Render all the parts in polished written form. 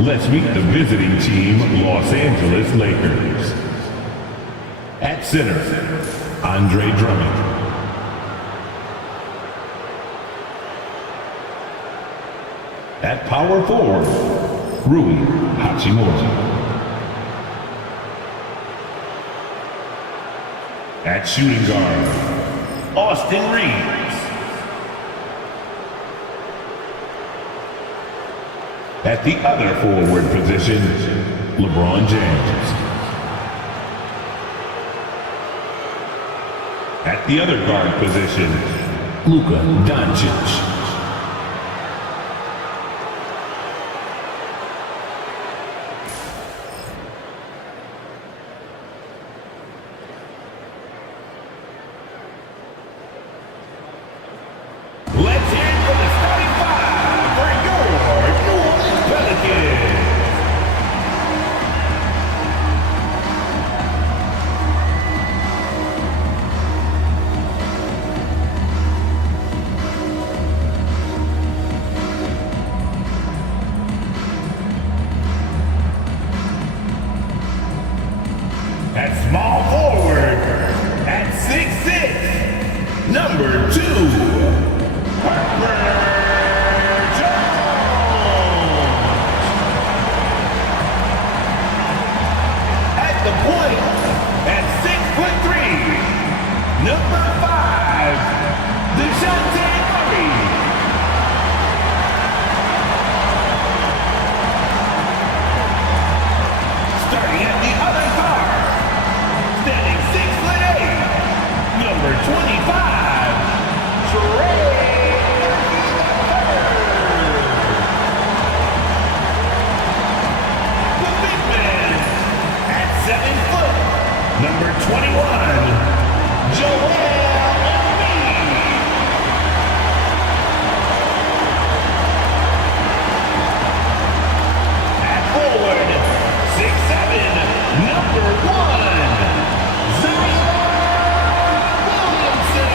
Let's meet the visiting team, Los Angeles Lakers. At center, Andre Drummond. At power forward, Rui Hachimura. At shooting guard, Austin Reeves. At the other forward position, LeBron James. At the other guard position, Luka Doncic. Let's hear it for the starting five for your New Orleans Pelicans. At small forward, at 6'6", number 2. At the point, at 6'3", number 5, DeJounte Murray. Starting at the other guard, standing 6'8", number 25, Trey. Number 21, Joel Embiid. At forward, 6'7", number 1, Zion Williamson.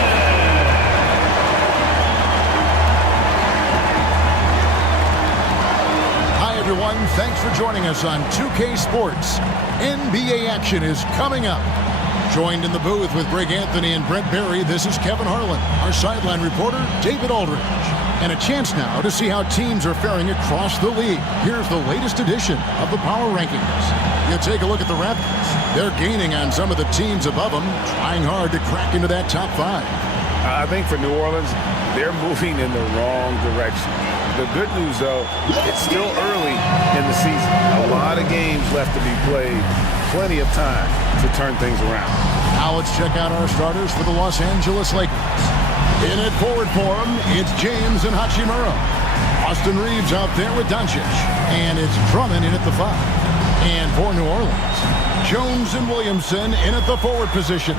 Hi everyone, thanks for joining us on 2K Sports. NBA action is coming up. Joined in the booth with Greg Anthony and Brent Berry, this is Kevin Harlan, our sideline reporter, David Aldridge. And a chance now to see how teams are faring across the league. Here's the latest edition of the Power Rankings. You take a look at the Raptors. They're gaining on some of the teams above them, trying hard to crack into that top 5. I think for New Orleans, they're moving in the wrong direction. The good news, though, it's still early in the season. A lot of games left to be played. Plenty of time to turn things around. Now let's check out our starters for the Los Angeles Lakers. In at forward for them, it's James and Hachimura. Austin Reeves out there with Doncic. And it's Drummond in at the 5. And for New Orleans, Jones and Williamson in at the forward position.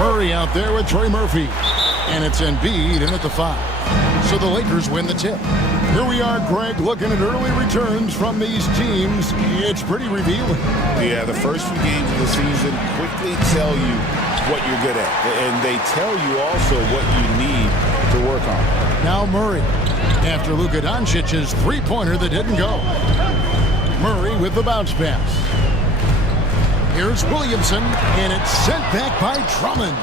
Murray out there with Trey Murphy. And it's Embiid in at the 5. So the Lakers win the tip. Here we are, Greg, looking at early returns from these teams. It's pretty revealing. Yeah, the first few games of the season quickly tell you what you're good at. And they tell you also what you need to work on. Now Murray, after Luka Doncic's three-pointer that didn't go. Murray with the bounce pass. Here's Williamson, and it's sent back by Drummond.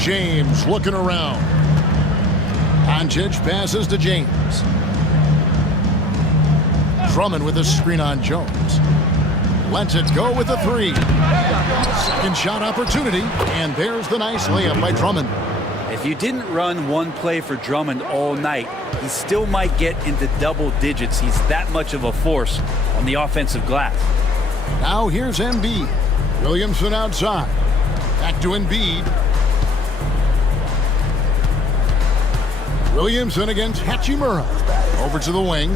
James looking around. Doncic passes to James. Drummond with a screen on Jones. Lets it go with the 3. Second shot opportunity, and there's the nice layup by Drummond. If you didn't run one play for Drummond all night, he still might get into double digits. He's that much of a force on the offensive glass. Now here's Embiid. Williamson outside. Back to Embiid. Williamson against Hachimura. Over to the wing.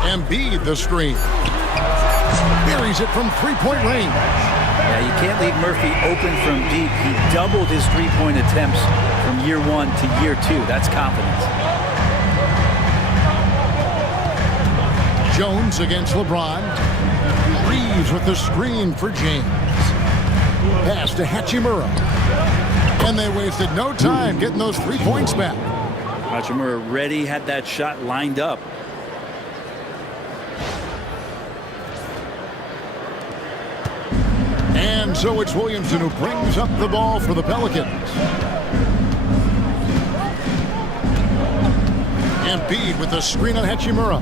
Embiid the screen. Buries it from three-point range. Yeah, you can't leave Murphy open from deep. He doubled his three-point attempts from year 1 to year 2. That's confidence. Jones against LeBron. Reeves with the screen for James. Pass to Hachimura. And they wasted no time getting those 3 points back. Hachimura ready, had that shot lined up. And so it's Williamson who brings up the ball for the Pelicans. Embiid with the screen on Hachimura.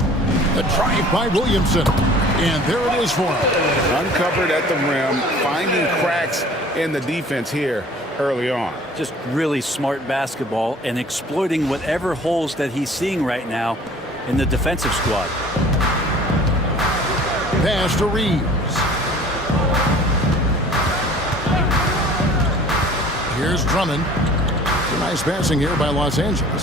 The drive by Williamson. And there it is for him. Uncovered at the rim, finding cracks in the defense here early on. Just really smart basketball and exploiting whatever holes that he's seeing right now in the defensive squad. Pass to Reeves. Here's Drummond. Nice passing here by Los Angeles.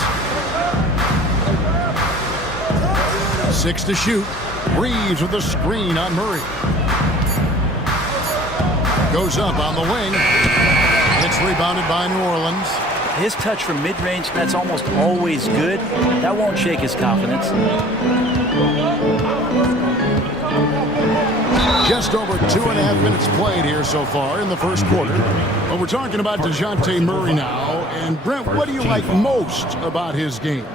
6 to shoot. Reeves with the screen on Murray. Goes up on the wing. It's rebounded by New Orleans. His touch from mid-range, that's almost always good. That won't shake his confidence. Just over 2.5 minutes played here so far in the first quarter. But we're talking about DeJounte Murray now. And Brent, what do you like most about his game?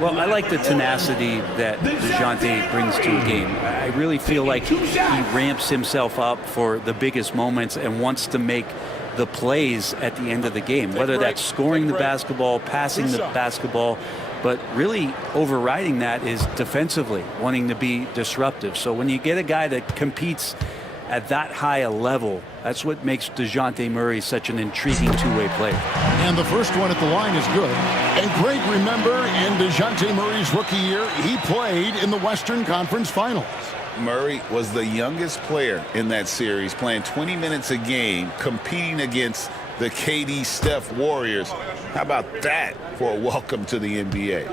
Well, I like the tenacity that DeJounte brings to a game. I really feel like he ramps himself up for the biggest moments and wants to make the plays at the end of the game, whether that's scoring the basketball, passing the basketball, but really overriding that is defensively, wanting to be disruptive. So when you get a guy that competes at that high a level, that's what makes DeJounte Murray such an intriguing two-way player. And the first one at the line is good. And Greg, remember, in DeJounte Murray's rookie year, he played in the Western Conference Finals. Murray was the youngest player in that series, playing 20 minutes a game, competing against the KD Steph Warriors. How about that for a welcome to the NBA?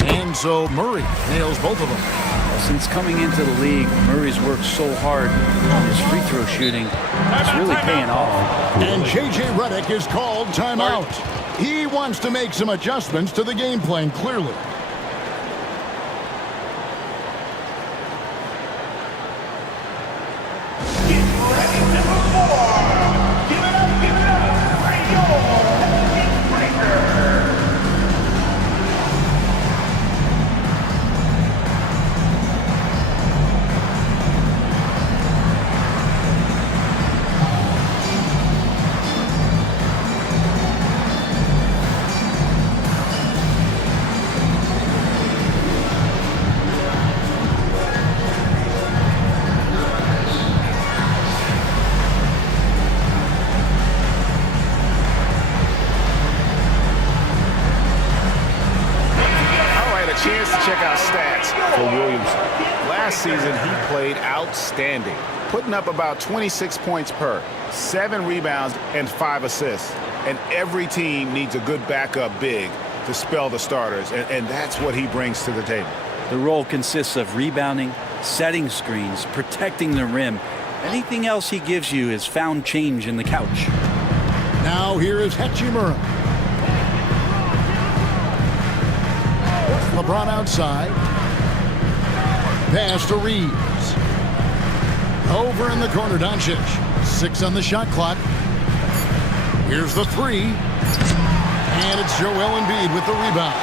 And so Murray nails both of them. Since coming into the league, Murray's worked so hard on his free throw shooting. It's really paying off. And J.J. Redick is called timeout. He wants to make some adjustments to the game plan, clearly. Chance to check out stats for Williamson. Last season, he played outstanding, putting up about 26 points per, 7 rebounds, and 5 assists. And every team needs a good backup big to spell the starters, and that's what he brings to the table. The role consists of rebounding, setting screens, protecting the rim. Anything else he gives you is found change in the couch. Now here is Hachimura. LeBron outside. Pass to Reeves. Over in the corner, Doncic. 6 on the shot clock. Here's the 3. And it's Joel Embiid with the rebound.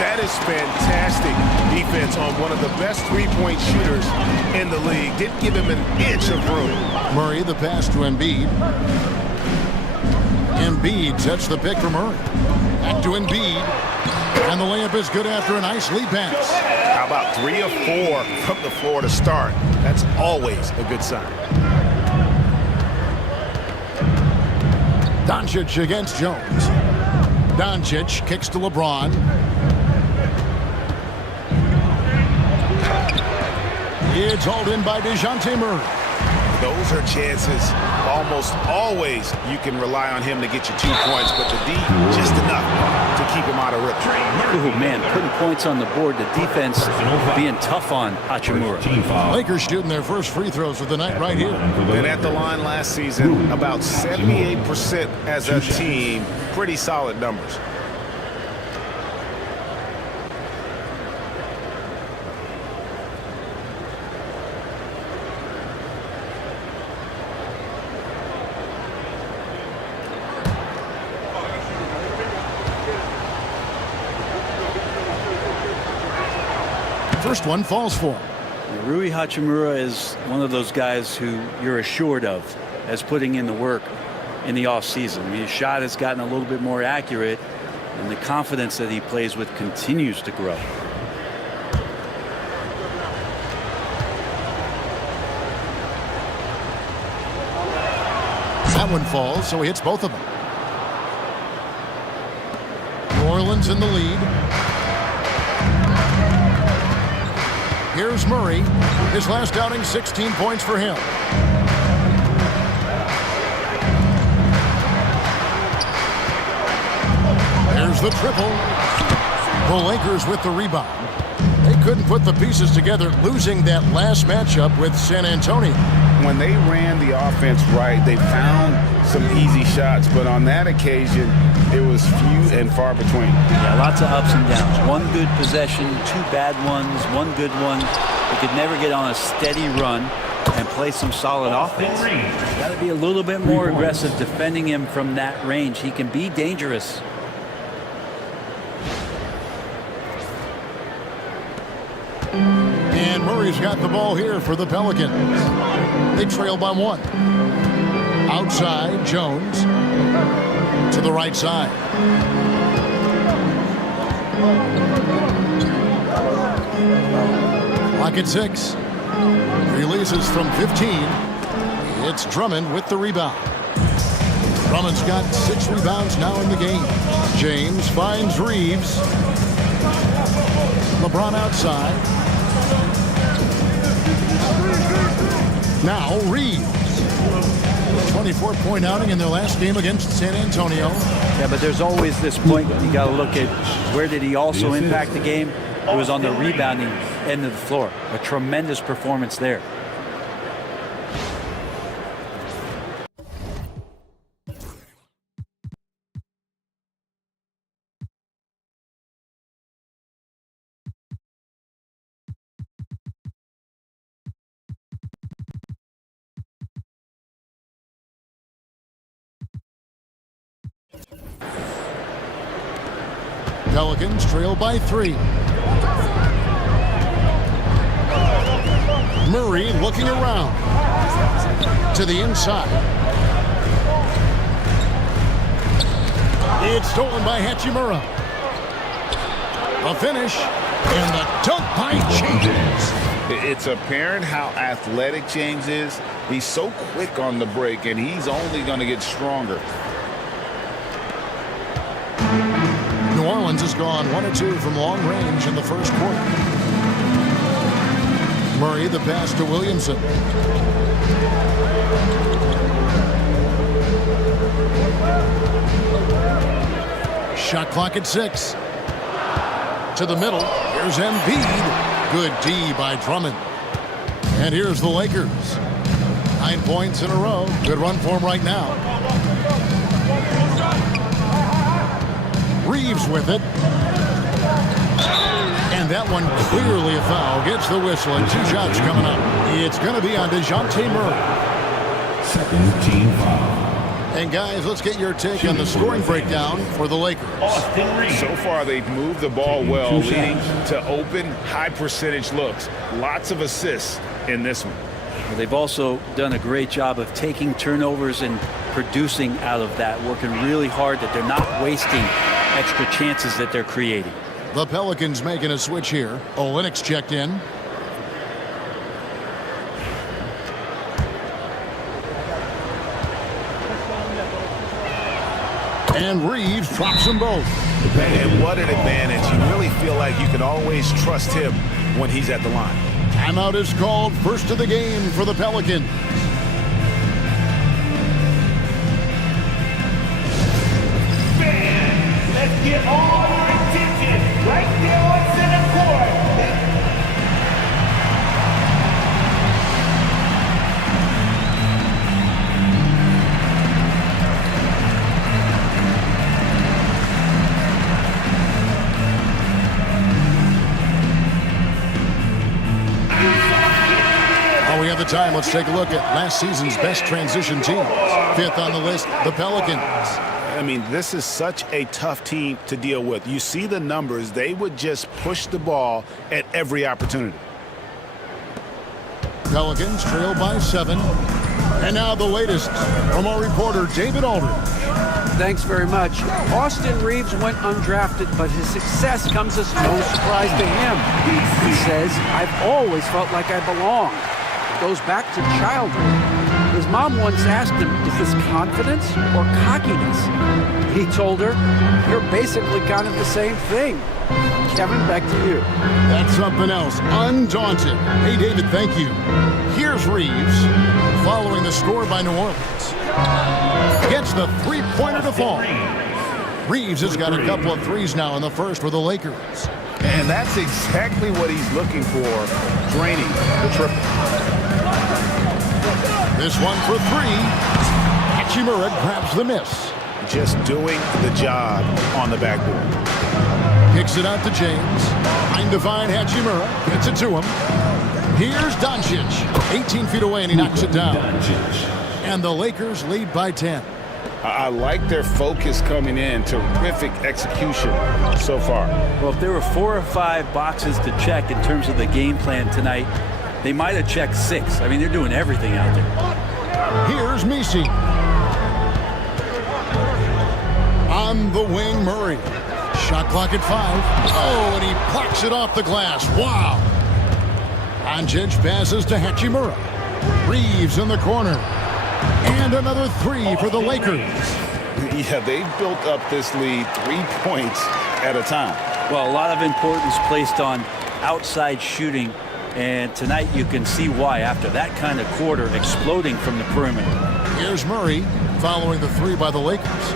That is fantastic defense on one of the best three-point shooters in the league. Didn't give him an inch of room. Murray, the pass to Embiid. Embiid sets the pick for Murray. Back to Embiid. And the layup is good after a nice lead pass. How about 3 of 4 from the floor to start? That's always a good sign. Doncic against Jones. Doncic kicks to LeBron. It's hauled in by DeJounte Murray. Those are chances. Almost always you can rely on him to get you 2 points, but the D just enough to keep him out of rhythm. Oh, man, putting points on the board. The defense being tough on Hachimura. Lakers shooting their first free throws of the night right here. And at the line last season, about 78% as a team. Pretty solid numbers. First one falls for him. Rui Hachimura is one of those guys who you're assured of as putting in the work in the offseason. I mean, his shot has gotten a little bit more accurate, and the confidence that he plays with continues to grow. That one falls, so he hits both of them. New Orleans in the lead. Here's Murray. His last outing, 16 points for him. There's the triple. The Lakers with the rebound. They couldn't put the pieces together, losing that last matchup with San Antonio. When they ran the offense right, they found some easy shots, but on that occasion, it was few and far between. Yeah, lots of ups and downs. One good possession, two bad ones, one good one. He could never get on a steady run and play some solid offense. Got to be a little bit more aggressive defending him from that range. He can be dangerous. And Murray's got the ball here for the Pelicans. They trail by one. Outside, Jones to the right side. Clock at 6. Releases from 15. It's Drummond with the rebound. Drummond's got 6 rebounds now in the game. James finds Reeves. LeBron outside. Now Reeves. 24-point outing in their last game against San Antonio. Yeah, but there's always this point you got to look at where did he also impact the game? It was on the rebounding end of the floor. A tremendous performance there. Pelicans trail by 3. Murray looking around to the inside. It's stolen by Hachimura. A finish and the dunk by James. It's apparent how athletic James is. He's so quick on the break, and he's only going to get stronger. New Orleans has gone 1 of 2 from long range in the first quarter. Murray the pass to Williamson. Shot clock at 6. To the middle. Here's Embiid. Good D by Drummond. And here's the Lakers. 9 points in a row. Good run for him right now. Reeves with it. And that one clearly a foul. Gets the whistle and 2 shots coming up. It's going to be on DeJounte Murray. Second team foul. And guys, let's get your take on the scoring breakdown for the Lakers. So far, they've moved the ball well, leading to open, high-percentage looks. Lots of assists in this one. Well, they've also done a great job of taking turnovers and producing out of that, working really hard that they're not wasting extra chances that they're creating. The Pelicans making a switch here. Olynyk's checked in. And Reeves drops them both. And what an advantage. You really feel like you can always trust him when he's at the line. Timeout is called. First of the game for the Pelicans. Fans, let's get all your attention right there on center court. While we have the time, let's take a look at last season's best transition teams. 5th on the list, the Pelicans. I mean, this is such a tough team to deal with. You see the numbers. They would just push the ball at every opportunity. Pelicans trail by 7. And now the latest from our reporter, David Aldridge. Thanks very much. Austin Reeves went undrafted, but his success comes as no surprise to him. He says, "I've always felt like I belong." It goes back to childhood. His mom once asked him, "Is this confidence or cockiness?" He told her, "You're basically kind of the same thing." Kevin, back to you. That's something else. Undaunted. Hey, David, thank you. Here's Reeves, following the score by New Orleans. Gets the three-pointer to fall. Reeves has got a couple of threes now in the first for the Lakers. And that's exactly what he's looking for, draining the triple. This one for 3. Hachimura grabs the miss. Just doing the job on the backboard. Kicks it out to James. Trying to find Hachimura. Gets it to him. Here's Doncic. 18 feet away, and he knocks it down. And the Lakers lead by 10. I like their focus coming in. Terrific execution so far. Well, if there were 4 or 5 boxes to check in terms of the game plan tonight, they might have checked 6. I mean, they're doing everything out there. Here's Misi. On the wing, Murray. Shot clock at 5. Oh, and he plucks it off the glass. Wow. Doncic passes to Hachimura. Reeves in the corner. And another 3 for the Lakers. Yeah, they've built up this lead 3 points at a time. Well, a lot of importance placed on outside shooting, and tonight you can see why after that kind of quarter exploding from the perimeter. Here's Murray following the 3 by the Lakers.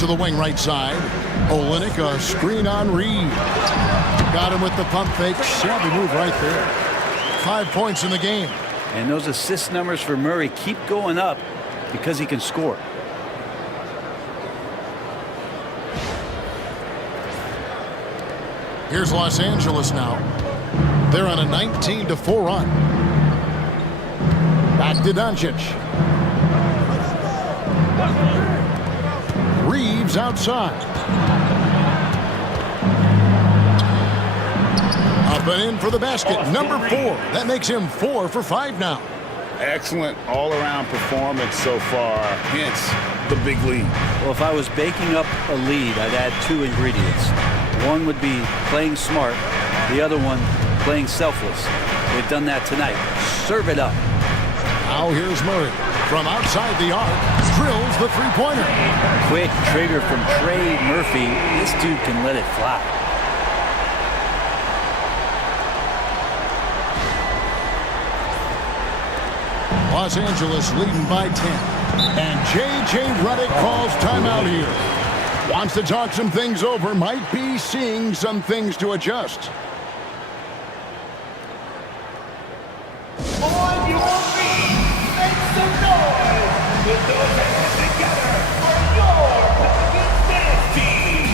To the wing right side. Olynyk, a screen on Reed. Got him with the pump fake. Savvy move right there. 5 points in the game. And those assist numbers for Murray keep going up because he can score. Here's Los Angeles now. They're on a 19-4 run. Back to Doncic. Reeves outside. Up and in for the basket. Number 4. That makes him 4 for 5 now. Excellent all-around performance so far, hence the big lead. Well, if I was baking up a lead, I'd add 2 ingredients. One would be playing smart. The other one, playing selfless. They've done that tonight. Serve it up. Now here's Murray. From outside the arc, drills the three-pointer. Quick trigger from Trey Murphy. This dude can let it fly. Los Angeles leading by 10. And J.J. Redick calls timeout here. Wants to talk some things over. Might be seeing some things to adjust. On your feet, make some noise. Put those hands together for your Pelicans dance team.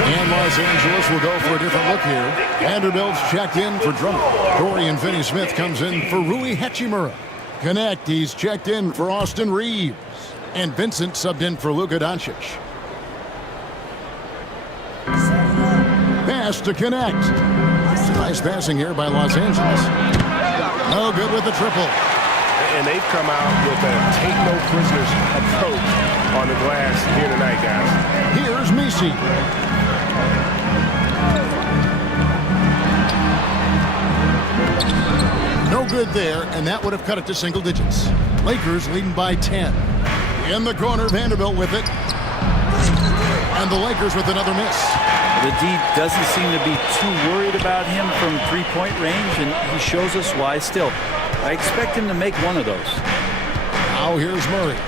And Los Angeles will go for a different look here. Vanderbilt's checked in for Drummond. Dorian Finney-Smith comes in for Rui Hachimura. Connect, he's checked in for Austin Reeves. And Vincent subbed in for Luka Doncic. Pass to Connect. Nice passing here by Los Angeles. No good with the triple. And they've come out with a take no prisoners approach on the glass here tonight, guys. Here's Misi. No good there, and that would have cut it to single digits. Lakers leading by 10. In the corner, Vanderbilt with it. And the Lakers with another miss. The D doesn't seem to be too worried about him from three-point range, and he shows us why still. I expect him to make one of those. Now here's Murray.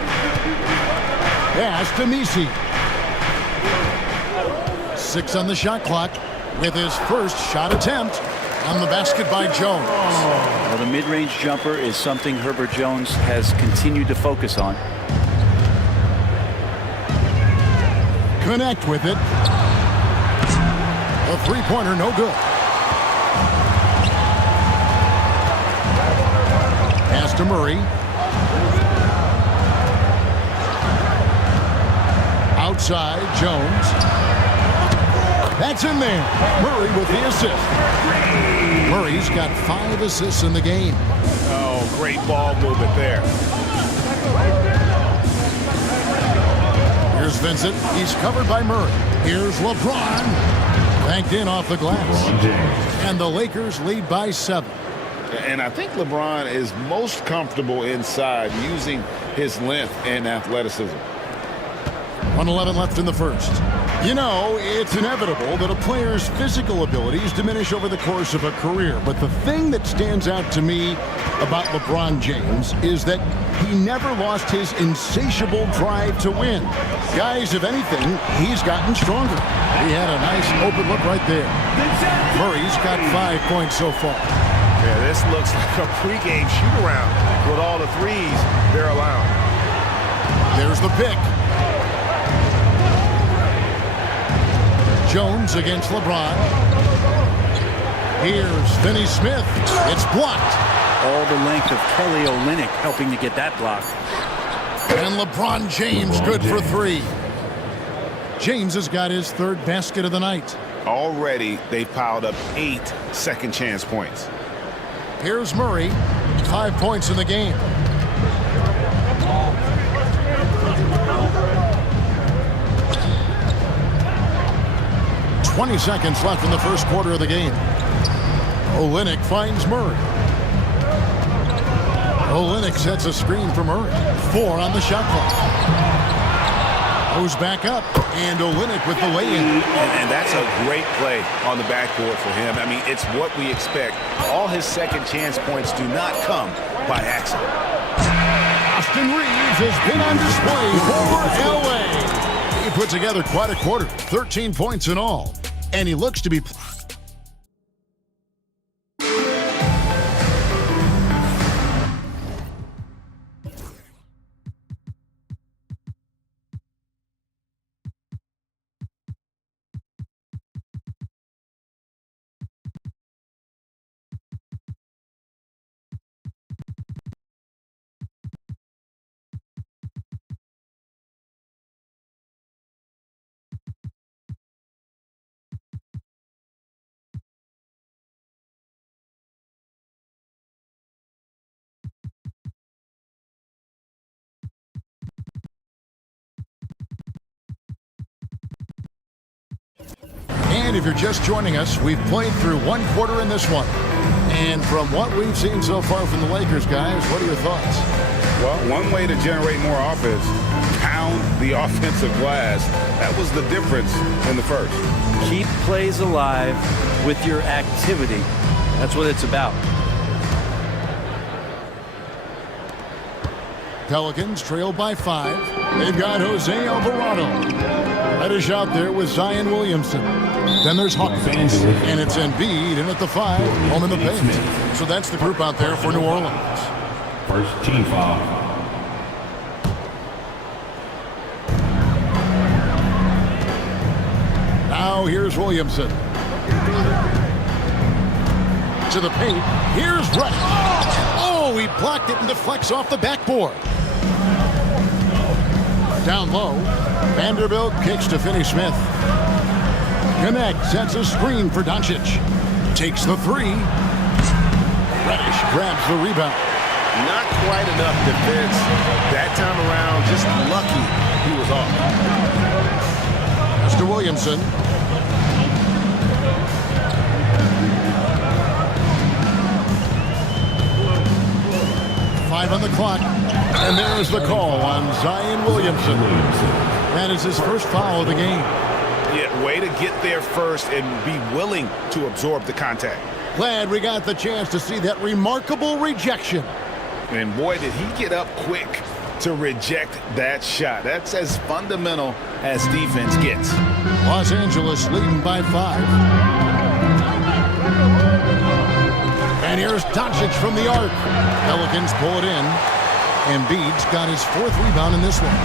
Pass to Misi. 6 on the shot clock with his first shot attempt on the basket by Jones. Well, the mid-range jumper is something Herbert Jones has continued to focus on. connect with it. A three-pointer, no good. Pass to Murray. Outside, Jones. That's in there. Murray with the assist. Murray's got 5 assists in the game. Oh, great ball movement there. Here's Vincent. He's covered by Murray. Here's LeBron. Banked in off the glass. And the Lakers lead by 7. And I think LeBron is most comfortable inside using his length and athleticism. 1:11 left in the first. You know, it's inevitable that a player's physical abilities diminish over the course of a career. But the thing that stands out to me about LeBron James is that he never lost his insatiable drive to win. Guys, if anything, he's gotten stronger. He had a nice open look right there. Murray's got 5 points so far. Yeah, this looks like a pregame shoot-around with all the threes they're allowing. There's the pick. Jones against LeBron. Here's Finney Smith. It's blocked. All the length of Kelly Olynyk helping to get that block. And LeBron James good for 3. James has got his 3rd basket of the night. Already, they've piled up 8 second-chance points. Here's Murray. 5 points in the game. "20 seconds left in the first quarter of the game. Olynyk finds Murray. Olynyk sets a screen for Murray. 4 on the shot clock. Goes back up, and Olynyk with the lay-in. And that's a great play on the backboard for him. I mean, it's what we expect. All his second-chance points do not come by accident. Austin Reeves has been on display for LA. He put together quite a quarter, 13 points in all, and he looks to be... And if you're just joining us, we've played through 1 quarter in this one. And from what we've seen so far from the Lakers, guys, what are your thoughts? Well, one way to generate more offense, pound the offensive glass. That was the difference in the first. Keep plays alive with your activity. That's what it's about. Pelicans trail by 5. They've got Jose Alvarado. Reddish out there with Zion Williamson. Then there's Hawkins. And it's Embiid in at the 5, home in the paint. So that's the group out there for New Orleans. First team foul. Now here's Williamson. To the paint. Here's Reddish. Oh, he blocked it and deflects off the backboard. Down low. Vanderbilt kicks to Finney Smith. Connect, sets a screen for Doncic. Takes the 3. Reddish grabs the rebound. Not quite enough defense that time around. Just lucky he was off. Mr. Williamson. Five on the clock. And there's the call on Zion Williamson. That is his first foul of the game. Yeah, way to get there first and be willing to absorb the contact. Glad we got the chance to see that remarkable rejection. And boy, did he get up quick to reject that shot. That's as fundamental as defense gets. Los Angeles leading by 5. And here's Doncic from the arc. Pelicans pull it in. Embiid's got his 4th rebound in this one.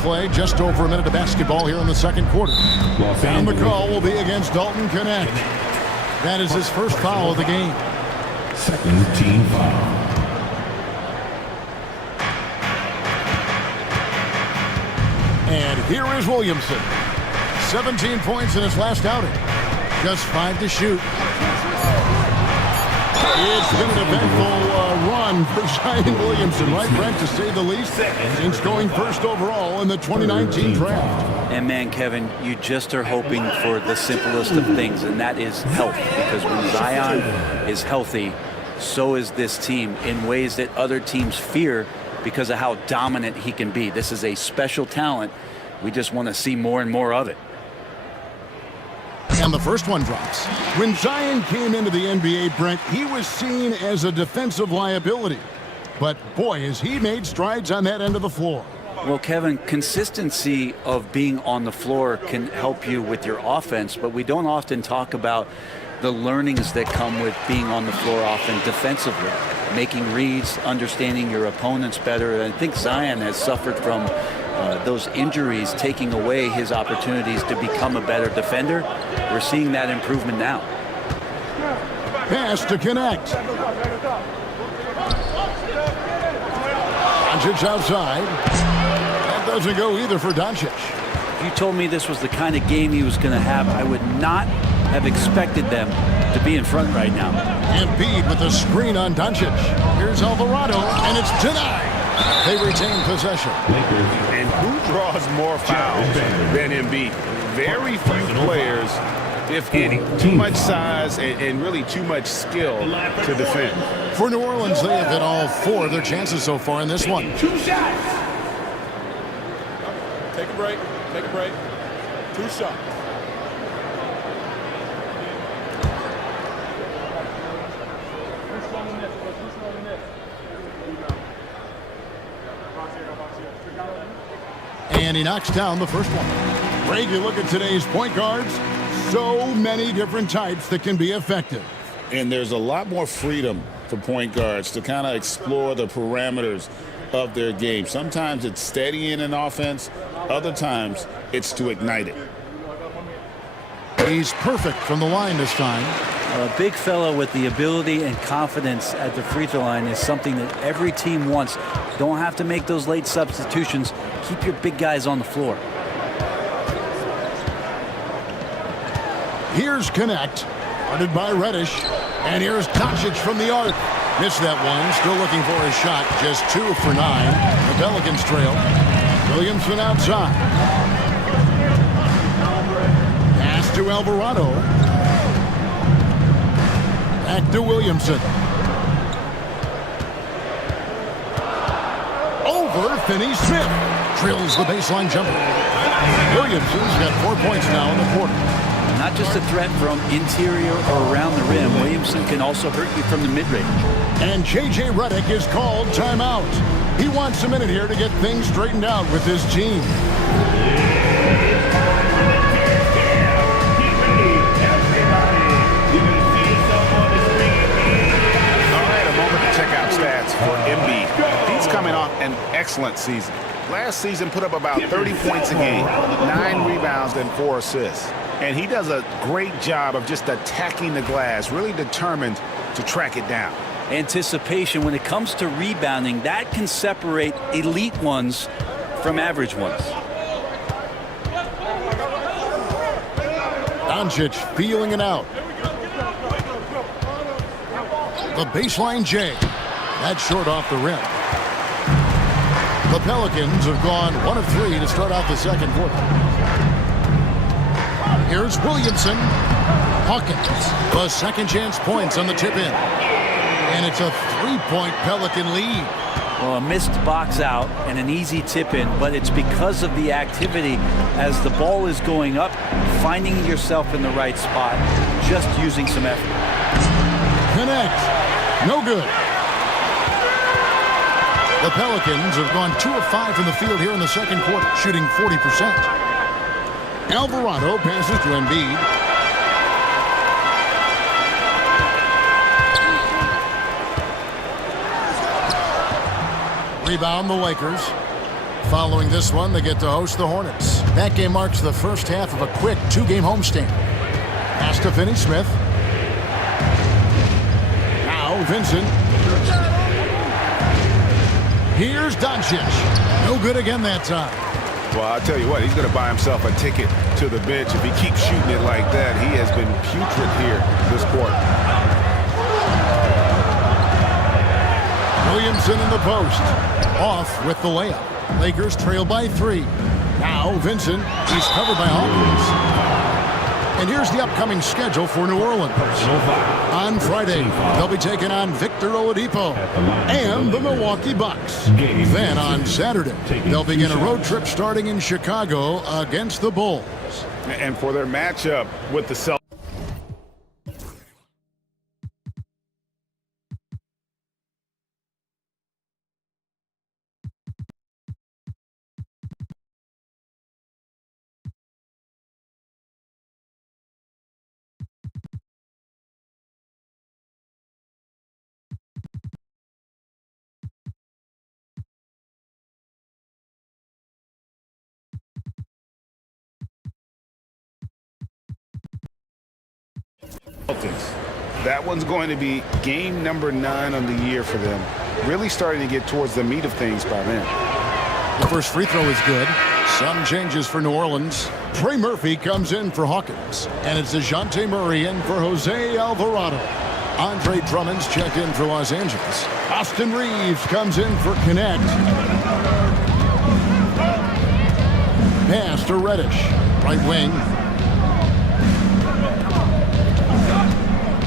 play, just over a minute of basketball here in the second quarter. Los And the Angeles. call will be against Dalton Connect. That is his first foul of the game. Second team foul. And here is Williamson. 17 points in his last outing. Just 5 to shoot. It's been an eventful run for Zion Williamson, right, Brent, to say the least, since going first overall in the 2019 draft. And man, Kevin, you just are hoping for the simplest of things, and that is health. Because when Zion is healthy, so is this team in ways that other teams fear because of how dominant he can be. This is a special talent. We just want to see more and more of it. And the first one drops. When Zion came into the NBA, Brent, he was seen as a defensive liability. But boy, has he made strides on that end of the floor. Well, Kevin, consistency of being on the floor can help you with your offense, but we don't often talk about the learnings that come with being on the floor often defensively, making reads, understanding your opponents better. And I think Zion has suffered from those injuries taking away his opportunities to become a better defender. We're seeing that improvement now. Pass to Connect. Doncic outside. That doesn't go either for Doncic. If you told me this was the kind of game he was going to have, I would not have expected them to be in front right now. Embiid with the screen on Doncic. Here's Alvarado, and it's denied. They retain possession. And who draws more fouls than Embiid? Very few players, if any. Too much size and really too much skill to defend. For New Orleans, they have hit all 4 of their chances so far in this one. 2 shots. Take a break. Take a break. 2 shots. And he knocks down the first one. Greg, you look at today's point guards, so many different types that can be effective. And there's a lot more freedom for point guards to kind of explore the parameters of their game. Sometimes it's steadying an offense. Other times it's to ignite it. He's perfect from the line this time. A big fellow with the ability and confidence at the free throw line is something that every team wants. Don't have to make those late substitutions. Keep your big guys on the floor. Here's Connect, guarded by Reddish. And here's Doncic from the arc. Missed that one, still looking for his shot. Just 2 for 9. The Pelicans trail. Williamson outside. Pass to Alvarado. Back to Williamson. Over Finney-Smith. Drills the baseline jumper. Williamson's got 4 points now in the quarter. Not just a threat from interior or around the rim. Williamson can also hurt you from the mid-range. And J.J. Redick is called timeout. He wants a minute here to get things straightened out with his team. Check out stats for Embiid. He's coming off an excellent season. Last season put up about 30 points a game, 9 rebounds and 4 assists. And he does a great job of just attacking the glass, really determined to track it down. Anticipation, when it comes to rebounding, that can separate elite ones from average ones. Doncic feeling it out. The baseline J. That's short off the rim. The Pelicans have gone 1 of 3 to start out the second quarter. Here's Williamson. Hawkins, the second chance points on the tip in. And it's a 3-point Pelican lead. Well, a missed box out and an easy tip in, but it's because of the activity as the ball is going up, finding yourself in the right spot, just using some effort. Connect. No good. The Pelicans have gone 2 of 5 from the field here in the second quarter, shooting 40%. Alvarado passes to Embiid. Rebound the Lakers. Following this one, they get to host the Hornets. That game marks the first half of a quick 2-game homestand. Pass to Finney-Smith. Now Vincent. Here's Doncic. No good again that time. Well, I'll tell you what, he's going to buy himself a ticket to the bench. If he keeps shooting it like that, he has been putrid here this quarter. Williamson in the post. Off with the layup. Lakers trail by 3. Now Vincent. He's covered by Hawkins. And here's the upcoming schedule for New Orleans. On Friday, they'll be taking on Victor Oladipo and the Milwaukee Bucks. Then on Saturday, they'll begin a road trip starting in Chicago against the Bulls. And for their matchup with the Celtics. That one's going to be game number 9 on the year for them. Really starting to get towards the meat of things by then. The first free throw is good. Some changes for New Orleans. Trey Murphy comes in for Hawkins. And it's DeJounte Murray in for Jose Alvarado. Andre Drummond's checked in for Los Angeles. Austin Reeves comes in for Connect. Pass to Reddish. Right wing.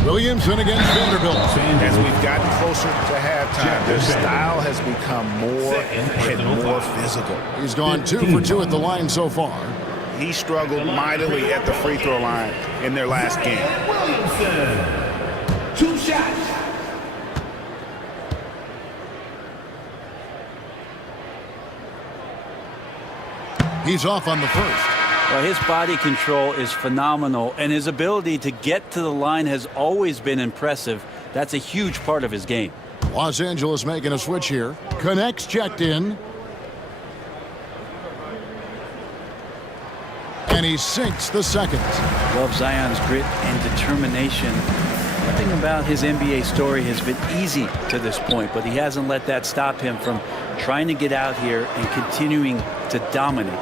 Williamson against Vanderbilt. As we've gotten closer to halftime, their style has become more and more physical. He's gone 2 for 2 at the line so far. He struggled mightily at the free throw line in their last game. Williamson, 2 shots. He's off on the first. Well, his body control is phenomenal, and his ability to get to the line has always been impressive. That's a huge part of his game. Los Angeles making a switch here. Connects checked in. And he sinks the second. Love Zion's grit and determination. Nothing about his NBA story has been easy to this point, but he hasn't let that stop him from trying to get out here and continuing to dominate.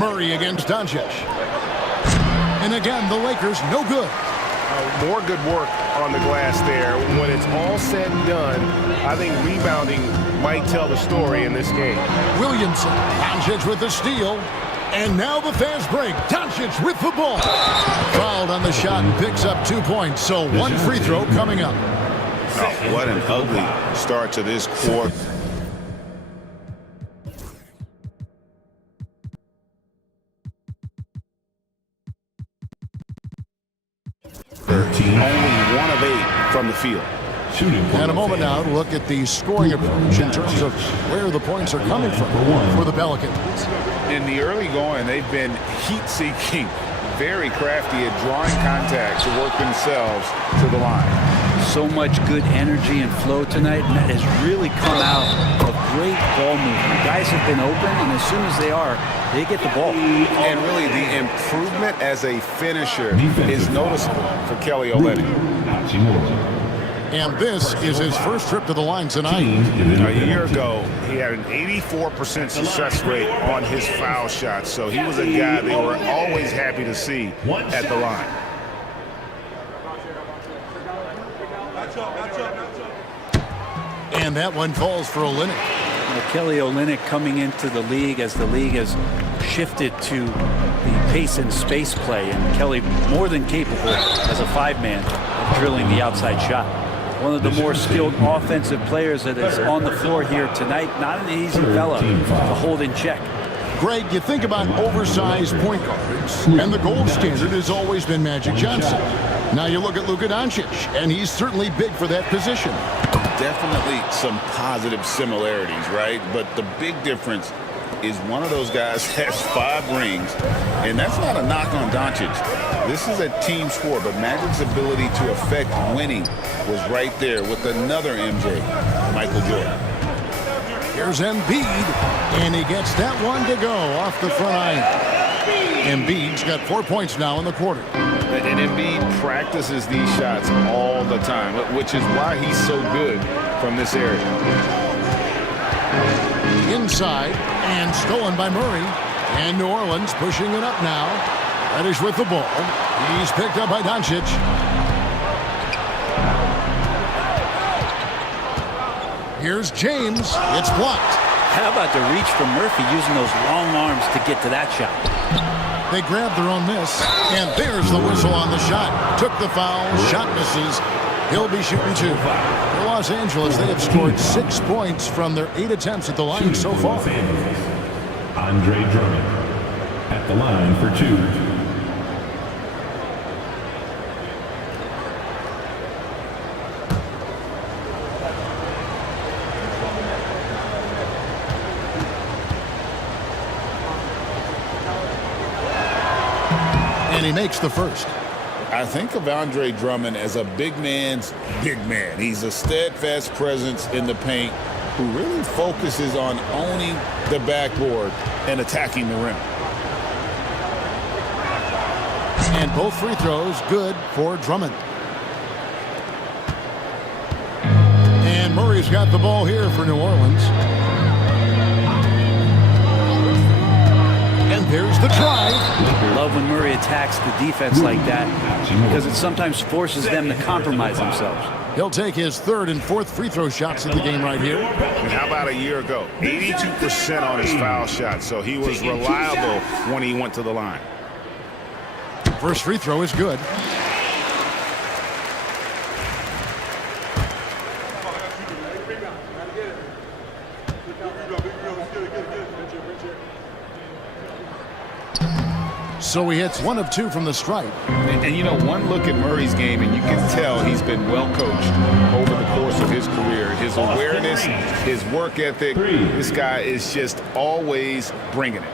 Murray against Doncic. And again, the Lakers no good. More good work on the glass there. When it's all said and done, I think rebounding might tell the story in this game. Williamson, Doncic with the steal. And now the fast break. Doncic with the ball. Fouled on the shot and picks up 2 points. So 1 free throw coming up. Oh, what an ugly start to this quarter. Only 1 of 8 from the field. And a moment now to look at the scoring approach in terms of where the points are coming from for the Pelicans. In the early going, they've been heat-seeking, very crafty at drawing contact to work themselves to the line. So much good energy and flow tonight, and that has really come out of great ball movement. Guys have been open, and as soon as they are, they get the ball. And really, the improvement as a finisher is noticeable for Kelly Olynyk. And this is his first trip to the line tonight. A year ago, he had an 84% success rate on his foul shots, so he was a guy they were always happy to see at the line. And that one falls for Olynyk. Kelly Olynyk coming into the league as the league has shifted to the pace and space play, and Kelly more than capable as a 5-man of drilling the outside shot. One of the more skilled offensive players that is on the floor here tonight. Not an easy fella to hold in check. Greg, you think about oversized point guards, and the gold standard has always been Magic Johnson. Now you look at Luka Doncic, and he's certainly big for that position. Definitely some positive similarities, right? But the big difference is one of those guys that has 5 rings, and that's not a knock on Doncic. This is a team sport, but Magic's ability to affect winning was right there with another MJ, Michael Jordan. Here's Embiid, and he gets that one to go off the front iron. Embiid's got 4 points now in the quarter. And Embiid practices these shots all the time, which is why he's so good from this area. Inside, and stolen by Murray. And New Orleans pushing it up now. Reddish with the ball. He's picked up by Doncic. Here's James. It's blocked. How about the reach from Murphy using those long arms to get to that shot? They grabbed their own miss. And there's the whistle on the shot. Took the foul. Shot misses. He'll be shooting 2. For Los Angeles, they have scored 6 points from their 8 attempts at the line so far. Andre Drummond at the line for 2. And he makes the first. I think of Andre Drummond as a big man's big man. He's a steadfast presence in the paint who really focuses on owning the backboard and attacking the rim. And both free throws good for Drummond. And Murray's got the ball here for New Orleans. And there's the drive. Love when Murray attacks the defense like that because it sometimes forces them to compromise themselves. He'll take his 3rd and 4th free throw shots of the game right here. And how about a year ago? 82% on his foul shot, so he was reliable when he went to the line. First free throw is good. So he hits 1 of 2 from the stripe. And you know, one look at Murray's game, and you can tell he's been well coached over the course of his career. His awareness, his work ethic, this guy is just always bringing it.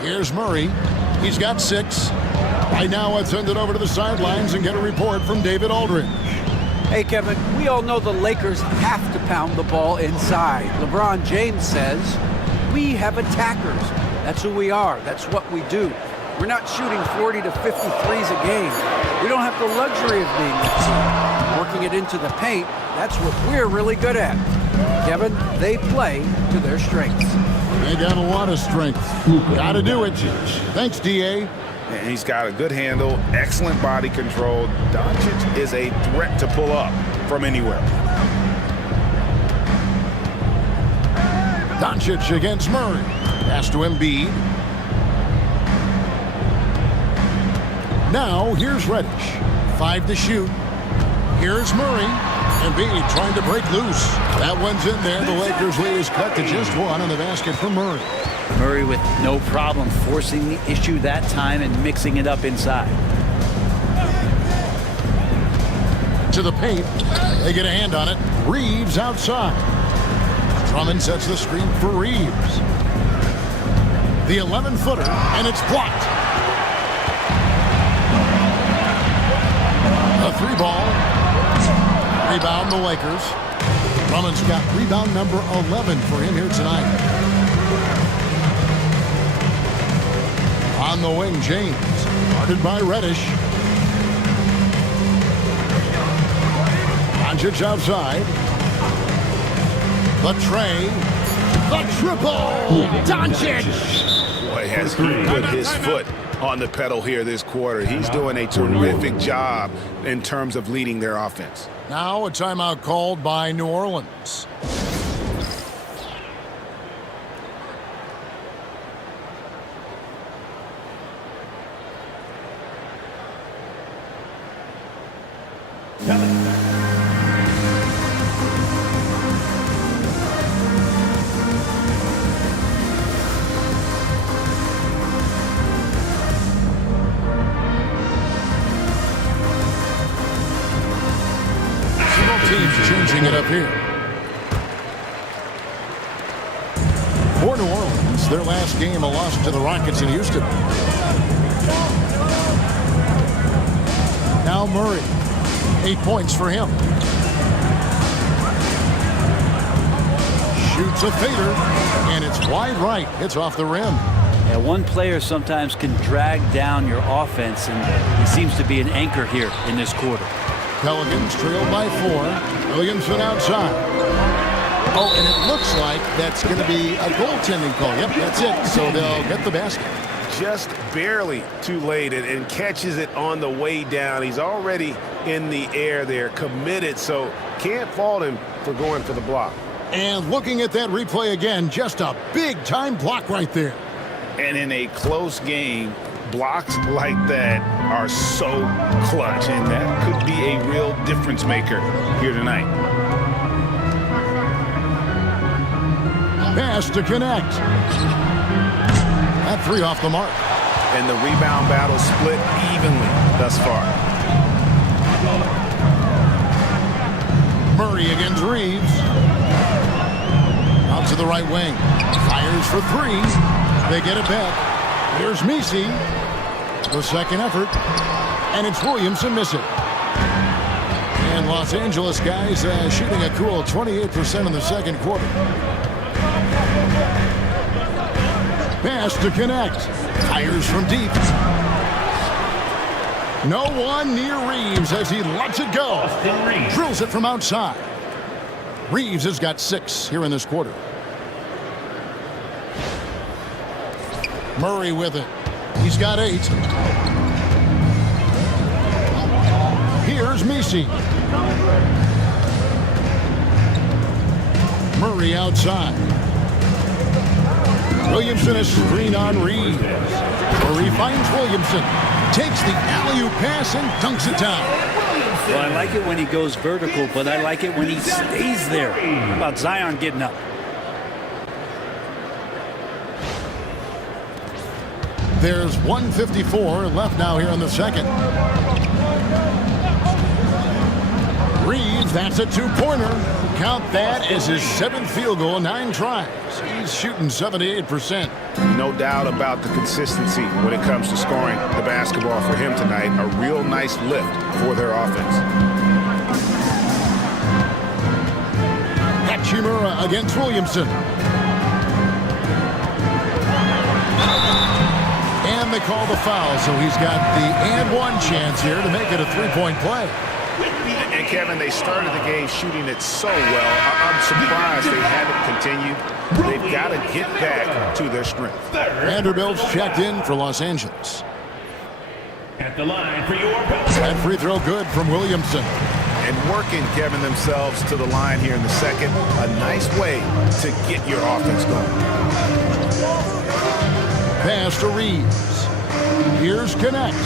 Here's Murray. He's got 6. Right now, let's send it over to the sidelines and get a report from David Aldridge. Hey, Kevin, we all know the Lakers have to pound the ball inside. LeBron James says, we have attackers. That's who we are. That's what we do. We're not shooting 40 to 50 threes a game. We don't have the luxury of being that team. Working it into the paint, that's what we're really good at. Kevin, they play to their strengths. They got a lot of strength. Got to do it. Thanks, D.A. And he's got a good handle, excellent body control. Doncic is a threat to pull up from anywhere. Doncic against Murray. Pass to Embiid. Now, here's Reddish. 5 to shoot. Here's Murray. Embiid trying to break loose. That one's in there. The Lakers lead is cut to just 1 on the basket for Murray. Murray with no problem forcing the issue that time and mixing it up inside. To the paint. They get a hand on it. Reeves outside. Drummond sets the screen for Reeves. The 11-footer, and it's blocked. A 3-ball. Rebound the Lakers. Drummond's got rebound number 11 for him here tonight. On the wing, James. Guarded by Reddish. Doncic outside. The tray. The triple. Doncic. Boy, has he put his foot on the pedal here this quarter. He's doing a terrific job in terms of leading their offense. Now a timeout called by New Orleans. switching it up here. For New Orleans, their last game a loss to the Rockets in Houston. Now Murray. 8 points for him. Shoots a fader, and it's wide right. It's off the rim. Yeah, one player sometimes can drag down your offense, and he seems to be an anchor here in this quarter. Pelicans trailed by 4. Williamson outside. Oh, and it looks like that's going to be a goaltending call. Yep, that's it. So they'll get the basket. Just barely too late and catches it on the way down. He's already in the air there, committed, so can't fault him for going for the block. And looking at that replay again, just a big-time block right there. And in a close game, blocks like that are so clutch, and that could be a real difference maker here tonight. Pass to connect. That 3 off the mark. And the rebound battle split evenly thus far. Murray against Reeves. Out to the right wing. Fires for 3. They get it back. Here's Messi. The second effort. And it's Williamson missing. And Los Angeles guys shooting a cool 28% in the second quarter. Pass to connect. Fires from deep. No one near Reeves as he lets it go. Drills it from outside. Reeves has got 6 here in this quarter. Murray with it. He's got 8. Here's Messi. Murray outside. Williamson a screen on Reeves. Murray finds Williamson. Takes the alley-oop pass and dunks it down. Well, I like it when he goes vertical, but I like it when he stays there. How about Zion getting up? There's 1:54 left now here in the second. Reeves, that's a 2-pointer. Count that as his 7th field goal, 9 tries. He's shooting 78%. No doubt about the consistency when it comes to scoring the basketball for him tonight. A real nice lift for their offense. Hachimura against Williamson. And they call the foul, so he's got the and-one chance here to make it a 3-point play. And Kevin, they started the game shooting it so well. I'm surprised they haven't continued. They've got to get back to their strength. Vanderbilt's checked in for Los Angeles. At the line for your Pelicans. That free throw good from Williamson. And working, Kevin, themselves to the line here in the second. A nice way to get your offense going. Pass to Reeves. Here's Connect.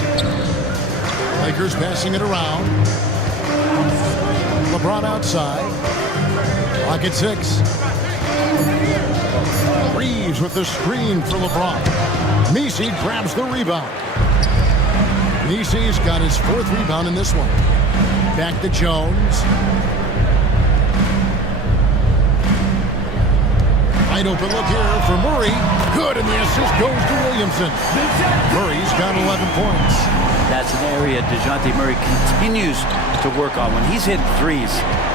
Lakers passing it around. LeBron outside. Clock at 6. Reeves with the screen for LeBron. Messi grabs the rebound. Messi's got his 4th rebound in this one. Back to Jones. Wide open look here for Murray. Good, and the assist goes to Williamson. Murray's got 11 points. That's an area DeJounte Murray continues to work on. When he's hitting threes,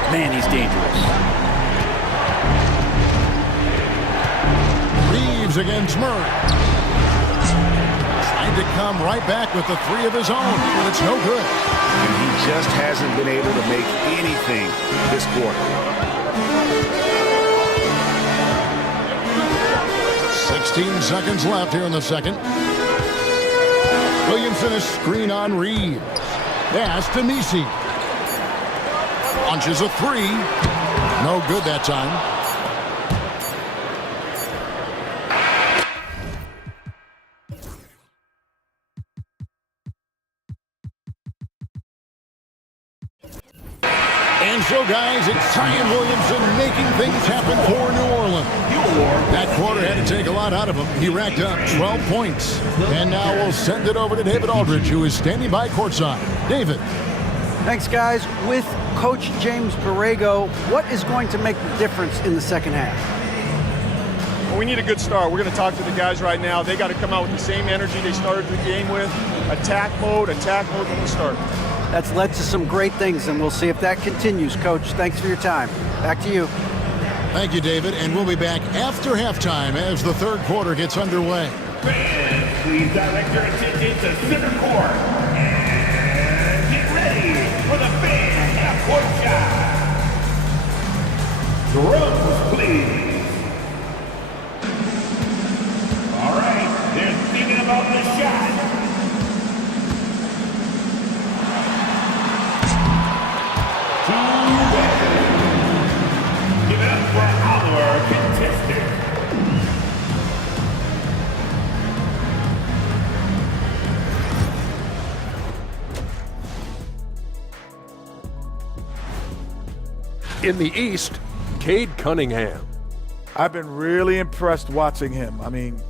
man, he's dangerous. Reeves against Murray. Trying to come right back with the 3 of his own, but it's no good. And he just hasn't been able to make anything this quarter. 16 seconds left here in the second. Williamson a screen on Reeves. Pass to Messi. Launches a 3. No good that time. And so, guys, it's Zion Williamson making things happen for New Orleans. That quarter had to take a lot out of him. He racked up 12 points. And now we'll send it over to David Aldridge, who is standing by courtside. David. Thanks, guys. With Coach James Borrego, what is going to make the difference in the second half? Well, we need a good start. We're going to talk to the guys right now. They got to come out with the same energy they started the game with. Attack mode from the start. That's led to some great things, and we'll see if that continues. Coach, thanks for your time. Back to you. Thank you, David, and we'll be back after halftime as the third quarter gets underway. Fans, please direct your attention to center court and get ready for the fan half-court shot. Drums, please. All right, they're thinking about the shot. Give it up for our contestant. In the East, Cade Cunningham. I've been really impressed watching him. I mean,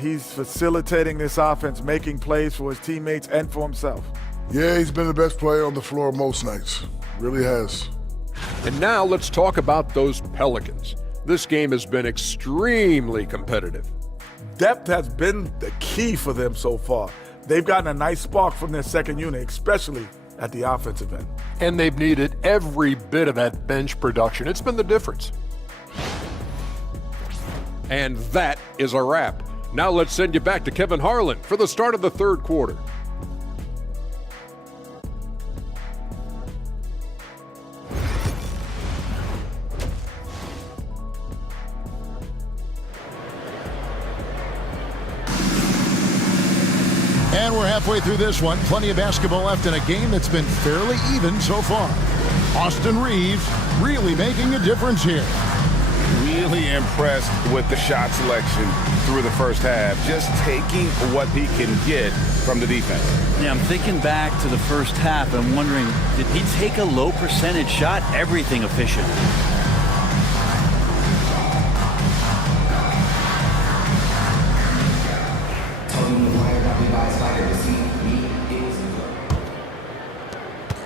he's facilitating this offense, making plays for his teammates and for himself. Yeah, he's been the best player on the floor most nights. Really has. And now let's talk about those Pelicans. This game has been extremely competitive. Depth has been the key for them so far. They've gotten a nice spark from their second unit, especially at the offensive end. And they've needed every bit of that bench production. It's been the difference. And that is a wrap. Now let's send you back to Kevin Harlan for the start of the third quarter. And we're halfway through this one. Plenty of basketball left in a game that's been fairly even so far. Austin Reeves really making a difference here. Really impressed with the shot selection through the first half. Just taking what he can get from the defense. Yeah, I'm thinking back to the first half. I'm wondering, did he take a low percentage shot? Everything efficient.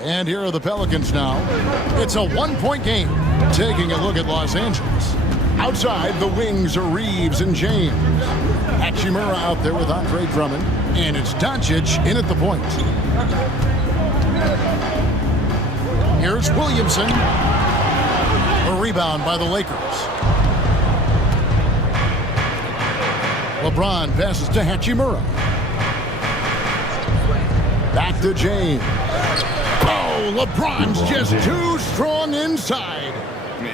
And here are the Pelicans now. It's a one-point game. Taking a look at Los Angeles. Outside, the wings are Reeves and James. Hachimura out there with Andre Drummond. And it's Doncic in at the point. Here's Williamson. A rebound by the Lakers. LeBron passes to Hachimura. Back to James. Oh, LeBron's just too strong inside.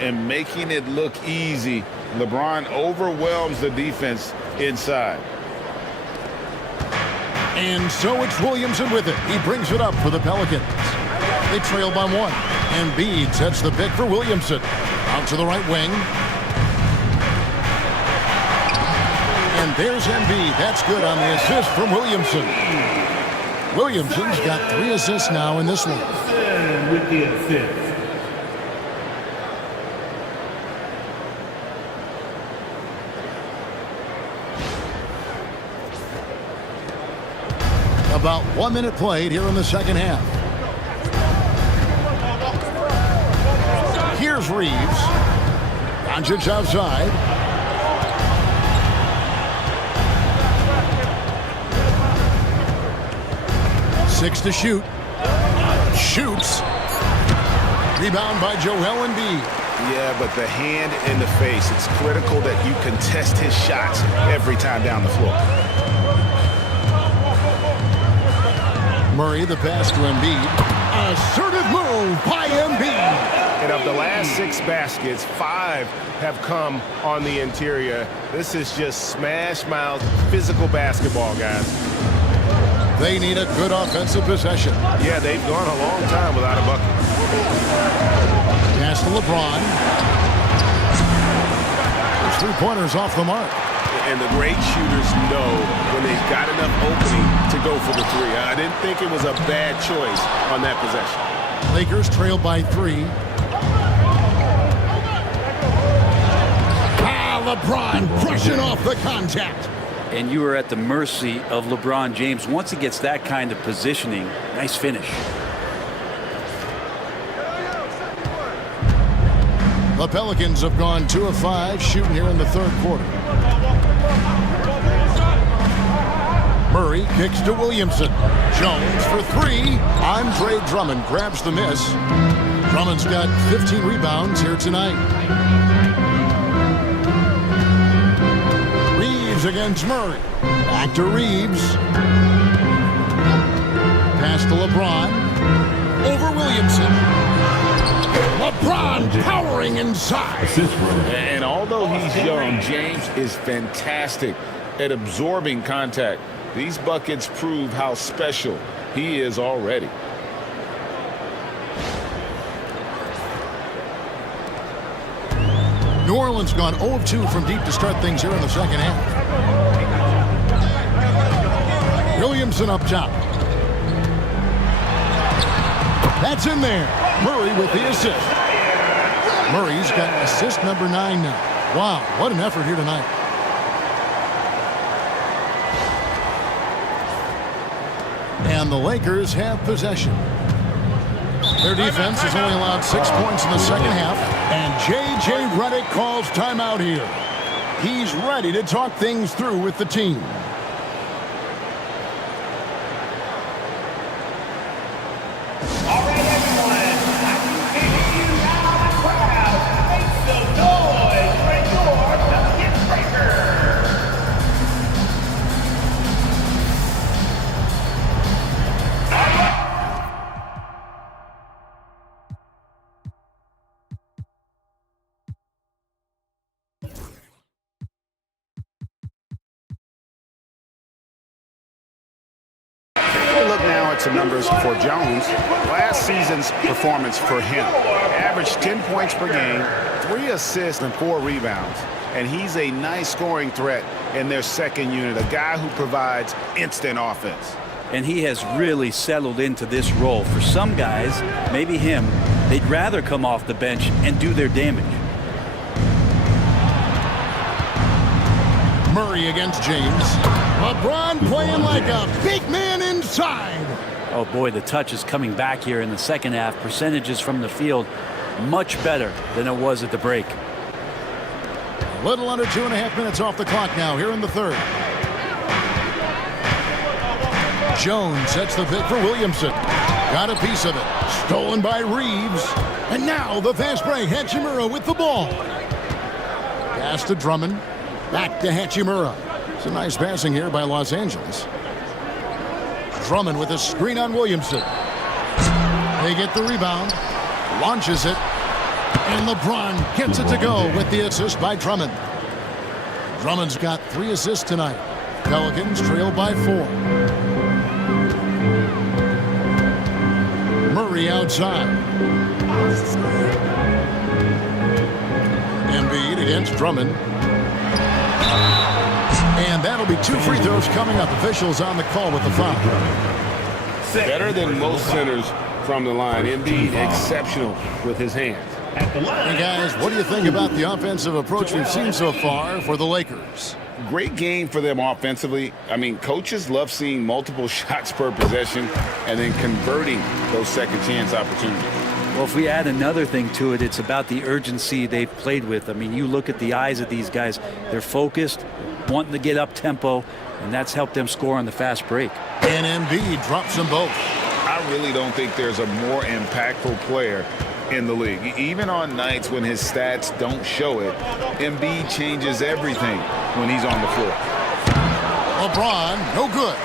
And making it look easy, LeBron overwhelms the defense inside. And so it's Williamson with it. He brings it up for the Pelicans. They trail by one. Embiid sets the pick for Williamson. Out to the right wing. And there's Embiid. That's good on the assist from Williamson. Williamson's got 3 assists now in this one. With the assist. About 1 minute played here in the second half. Here's Reeves. Doncic outside. Six to shoot. Shoots. Rebound by Joel Embiid. Yeah, but the hand in the face, it's critical that you contest his shots every time down the floor. Murray, the pass to Embiid. Assertive move by Embiid. And of the last 6 baskets, 5 have come on the interior. This is just smash mouth, physical basketball, guys. They need a good offensive possession. Yeah, they've gone a long time without a bucket. Pass to LeBron. The 3-pointers off the mark. And the great shooters know when they've got enough opening to go for the 3. I didn't think it was a bad choice on that possession. Lakers trail by 3. LeBron brushing off the contact. And you are at the mercy of LeBron James. Once he gets that kind of positioning, nice finish. The Pelicans have gone 2 of 5 shooting here in the third quarter. Murray kicks to Williamson. Jones for 3. Andre Drummond grabs the miss. Drummond's got 15 rebounds here tonight. Reeves against Murray. Back to Reeves. Pass to LeBron. Over Williamson. LeBron powering inside. And although he's young, James is fantastic at absorbing contact. These buckets prove how special he is already. New Orleans gone 0 of 2 from deep to start things here in the second half. Williamson up top. That's in there. Murray with the assist. Murray's got assist number 9 now. Wow, what an effort here tonight. And the Lakers have possession. Their defense has only allowed 6 points in the second half. And J.J. Redick calls timeout here. He's ready to talk things through with the team. All right, everyone. I can hear you out in the crowd. Make some noise for your Pelicans breaker. Look now at some numbers for Jones. Last season's performance for him. Averaged 10 points per game, 3 assists and 4 rebounds. And he's a nice scoring threat in their second unit, a guy who provides instant offense. And he has really settled into this role. For some guys, maybe him, they'd rather come off the bench and do their damage. Murray against James. LeBron playing like a big man inside. Oh boy, the touch is coming back here in the second half. Percentages from the field much better than it was at the break. A little under 2.5 minutes off the clock now here in the third. Jones sets the pick for Williamson. Got a piece of it. Stolen by Reeves. And now the fast break. Hachimura with the ball. Pass to Drummond. Back to Hachimura. It's a nice passing here by Los Angeles. Drummond with a screen on Williamson. They get the rebound. Launches it. And LeBron gets it to go with the assist by Drummond. Drummond's got 3 assists tonight. Pelicans trail by 4. Murray outside. Embiid against Drummond. And that'll be 2 free throws coming up. Officials on the call with the foul. Better than most centers from the line. Embiid exceptional with his hands. Hey guys, what do you think about the offensive approach we've seen so far for the Lakers? Great game for them offensively. I mean, coaches love seeing multiple shots per possession and then converting those second chance opportunities. Well, if we add another thing to it, it's about the urgency they've played with. I mean, you look at the eyes of these guys. They're focused, wanting to get up tempo, and that's helped them score on the fast break. And Embiid drops them both. I really don't think there's a more impactful player in the league. Even on nights when his stats don't show it, Embiid changes everything when he's on the floor. LeBron, no good.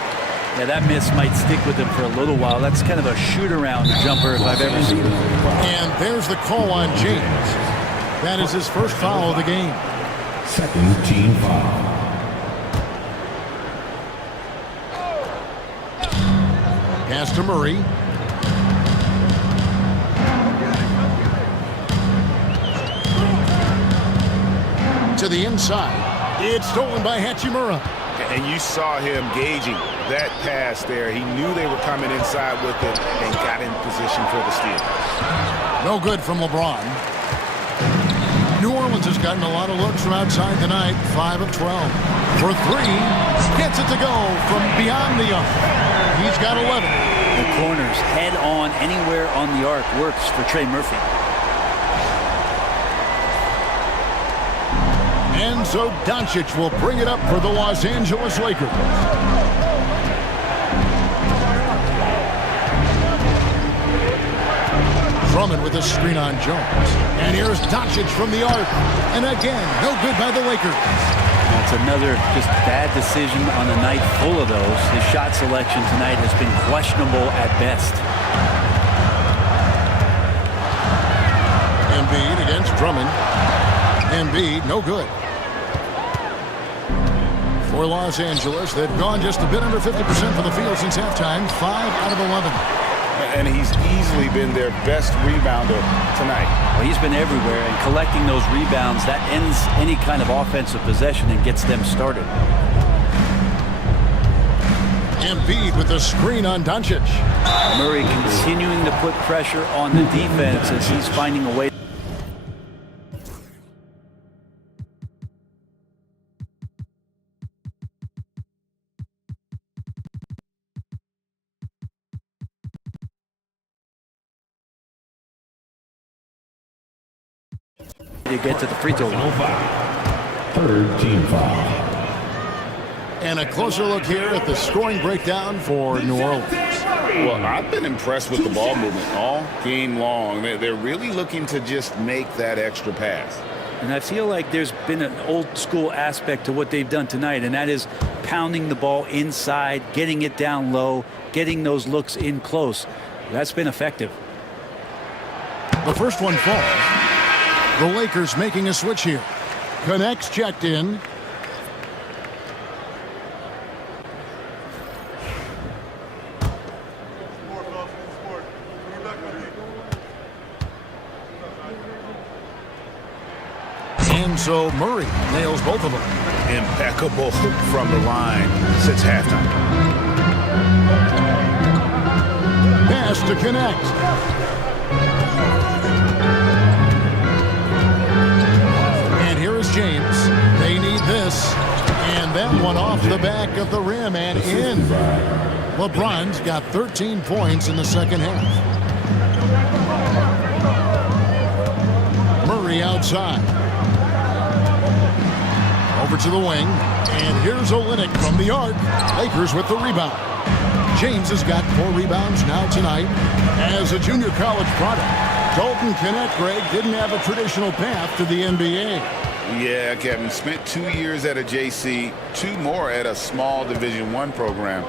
Yeah, that miss might stick with him for a little while. That's kind of a shoot-around jumper if I've ever seen it. And there's the call on James. That is his first foul of the game. Second team foul. Pass to Murray. To the inside. It's stolen by Hachimura. And you saw him gauging that pass there. He knew they were coming inside with it and got in position for the steal. No good from LeBron. New Orleans has gotten a lot of looks from outside tonight. 5 of 12. For 3. Gets it to go from beyond the arc. He's got 11. The corners head on anywhere on the arc works for Trey Murphy. And so Doncic will bring it up for the Los Angeles Lakers. Drummond with a screen on Jones. And here's Doncic from the arc. And again, no good by the Lakers. That's another just bad decision on a night full of those. His shot selection tonight has been questionable at best. Embiid against Drummond. Embiid, no good. For Los Angeles, they've gone just a bit under 50% from the field since halftime. 5 out of 11. And he's easily been their best rebounder tonight. Well, he's been everywhere, and collecting those rebounds, that ends any kind of offensive possession and gets them started. Embiid with the screen on Doncic. Murray continuing to put pressure on the defense as he's finding a way. To get to the free throw line. Third team foul. And a closer look here at the scoring breakdown for New Orleans. Well, I've been impressed with the ball movement all game long. They're really looking to just make that extra pass. And I feel like there's been an old school aspect to what they've done tonight, and that is pounding the ball inside, getting it down low, getting those looks in close. That's been effective. The first one falls. The Lakers making a switch here. Connects, checked in. And so Murray nails both of them. Impeccable from the line since halftime. Pass to connect. James, they need this, and that one off the back of the rim and in. LeBron's got 13 points in the second half. Murray outside. Over to the wing, and here's Olynyk from the arc. Lakers with the rebound. James has got 4 rebounds now tonight as a junior college product. Dalton Connect, Greg, didn't have a traditional path to the NBA. Yeah, Kevin, spent 2 years at a JC, 2 more at a small Division I program,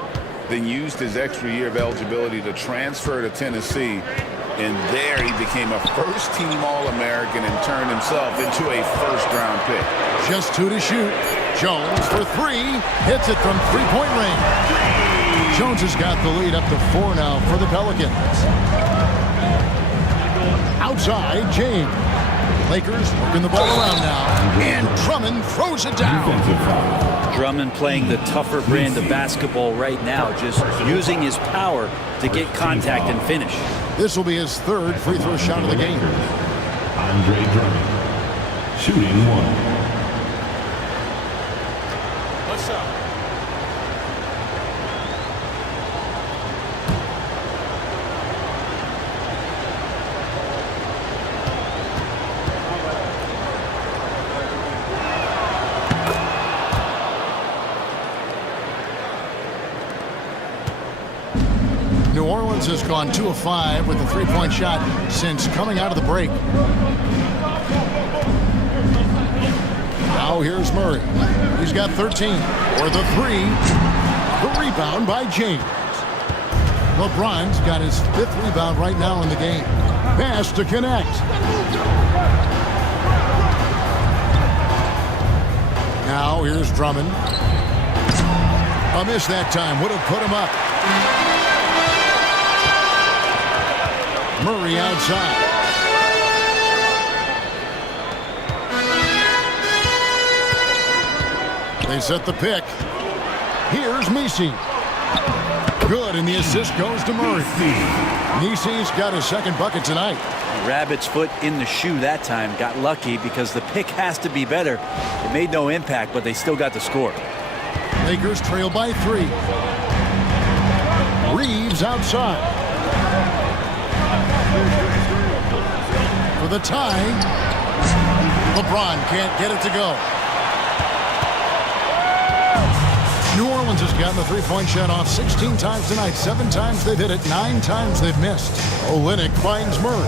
then used his extra year of eligibility to transfer to Tennessee, and there he became a first-team All-American and turned himself into a first-round pick. Just 2 to shoot. Jones for 3, hits it from three-point range. Jones has got the lead up to 4 now for the Pelicans. Outside, James. Lakers working the ball around now, and Drummond throws it down. Drummond playing the tougher brand of basketball right now, just using his power to get contact and finish. This will be his 3rd free throw shot of the game. Andre Drummond, shooting 1. What's up? New Orleans has gone 2 of 5 with a 3-point shot since coming out of the break. Now here's Murray. He's got 13 for the 3. The rebound by James. LeBron's got his 5th rebound right now in the game. Pass to connect. Now here's Drummond. A miss that time would have put him up. Murray outside. They set the pick. Here's Messi. Good, and the assist goes to Murray. Messi's got his 2nd bucket tonight. Rabbit's foot in the shoe that time. Got lucky because the pick has to be better. It made no impact, but they still got the score. Lakers trail by 3. Reeves outside. For the tie. LeBron can't get it to go. New Orleans has gotten the three-point shot off 16 times tonight. 7 times they've hit it, 9 times they've missed. Olynyk finds Murray.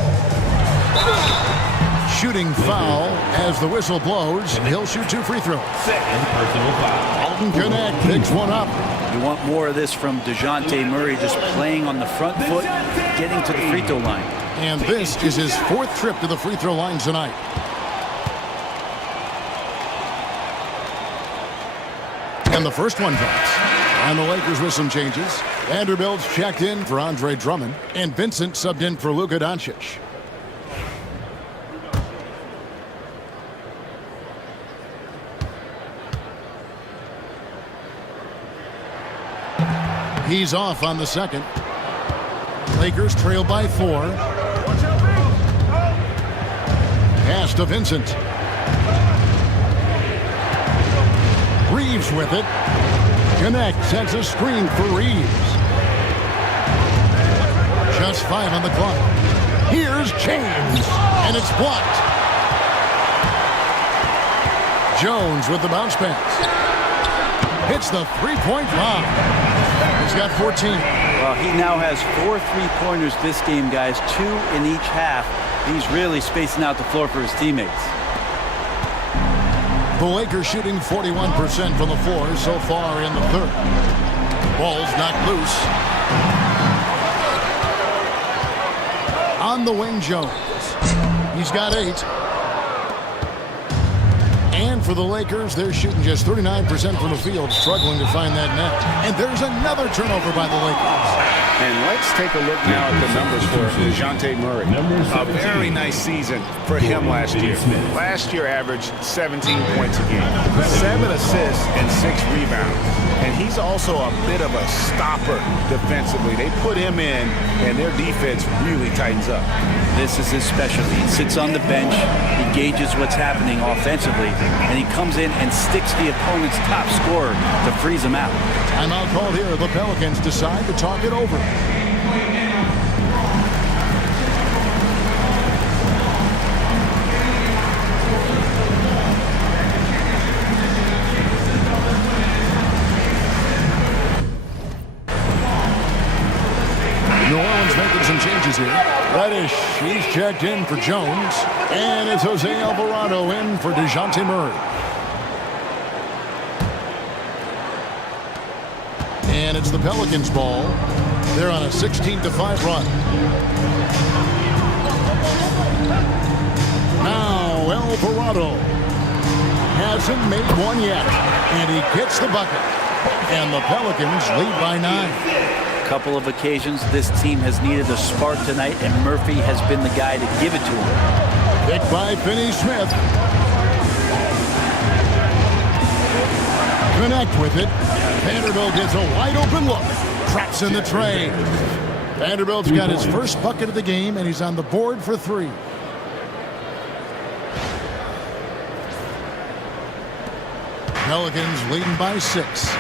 Shooting foul as the whistle blows. He'll shoot 2 free throws. Second personal foul. Alton Connect picks one up. You want more of this from DeJounte Murray, just playing on the front foot, getting to the free throw line. And this is his 4th trip to the free throw line tonight. And the first one drops. And the Lakers with some changes. Vanderbilt's checked in for Andre Drummond. And Vincent subbed in for Luka Doncic. He's off on the second. Lakers trail by 4. Pass to Vincent. Reeves with it. Connect sets a screen for Reeves. Just 5 on the clock. Here's James. And it's blocked. Jones with the bounce pass. Hits the three-point bomb. He's got 14. Well, he now has 4 3-pointers this game, guys. 2 in each half. He's really spacing out the floor for his teammates. The Lakers shooting 41% from the floor so far in the third. Ball's knocked loose. On the wing, Jones. He's got 8. And for the Lakers, they're shooting just 39% from the field, struggling to find that net. And there's another turnover by the Lakers. And let's take a look now at the numbers for DeJounte Murray. A very nice season for him last year. Last year averaged 17 points a game, 7 assists and 6 rebounds. And he's also a bit of a stopper defensively. They put him in, and their defense really tightens up. This is his specialty. He sits on the bench, he gauges what's happening offensively, and he comes in and sticks the opponent's top scorer to freeze him out. Timeout called here. The Pelicans decide to talk it over. New Orleans making some changes here. Reddish, he's checked in for Jones. And it's Jose Alvarado in for DeJounte Murray. And it's the Pelicans' ball. They're on a 16-5 run. Now Alvarado hasn't made one yet. And he gets the bucket. And the Pelicans lead by 9. Couple of occasions this team has needed a spark tonight, and Murphy has been the guy to give it to him. Picked by Finney-Smith. Connect with it. Vanderbilt gets a wide open look. Traps in the tray. Vanderbilt's got his first bucket of the game, and he's on the board for 3. Pelicans leading by 6.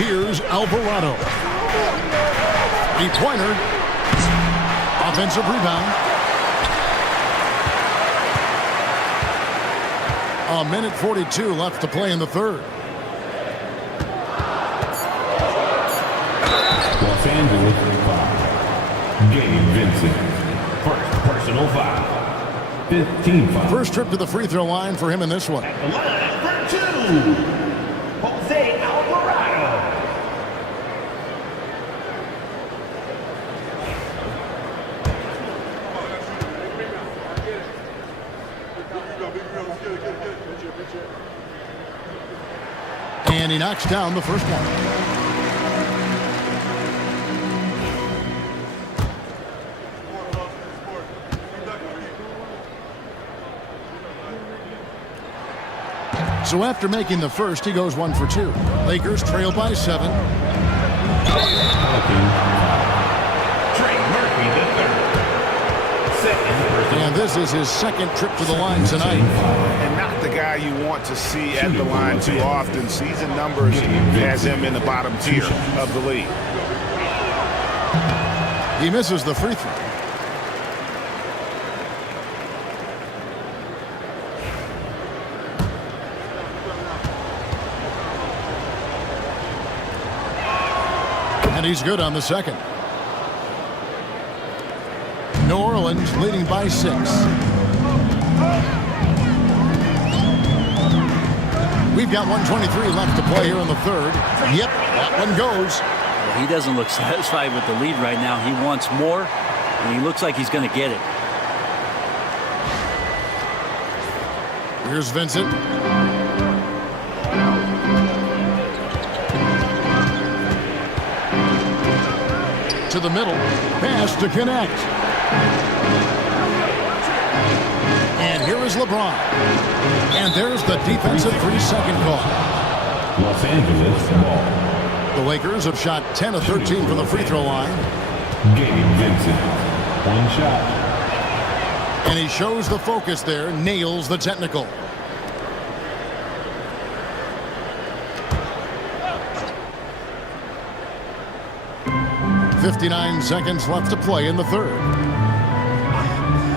Here's Alvarado. 3-pointer. Offensive rebound. A minute 42 left to play in the third. Los Angeles foul. Gabe Vincent. First personal foul. 15 foul. First trip to the free throw line for him in this one. The line for 2. Jose Alvarado. And he knocks down the first one. So after making the first, he goes 1 for 2. Lakers trail by 7. And this is his second trip to the line tonight. And not the guy you want to see at the line too often. Season numbers has him in the bottom tier of the league. He misses the free throw. And he's good on the second. New Orleans leading by 6. We've got 1:23 left to play here in the third. Yep, that one goes. He doesn't look satisfied with the lead right now. He wants more, and he looks like he's going to get it. Here's Vincent. To the middle. Pass to connect. And here is LeBron. And there's the defensive 3-second call. Los Angeles ball. The Lakers have shot 10 of 13 from the free throw line. Gabe Vincent. One shot. And he shows the focus there, nails the technical. .59 seconds left to play in the third.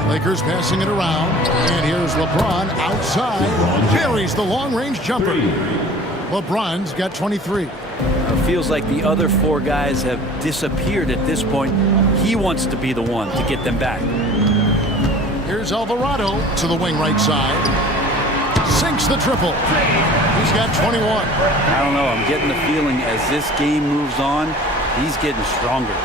Lakers passing it around. And here's LeBron outside. Carries the long-range jumper. LeBron's got 23. It feels like the other 4 guys have disappeared at this point. He wants to be the one to get them back. Here's Alvarado to the wing right side. Sinks the triple. He's got 21. I don't know. I'm getting the feeling as this game moves on, he's getting stronger.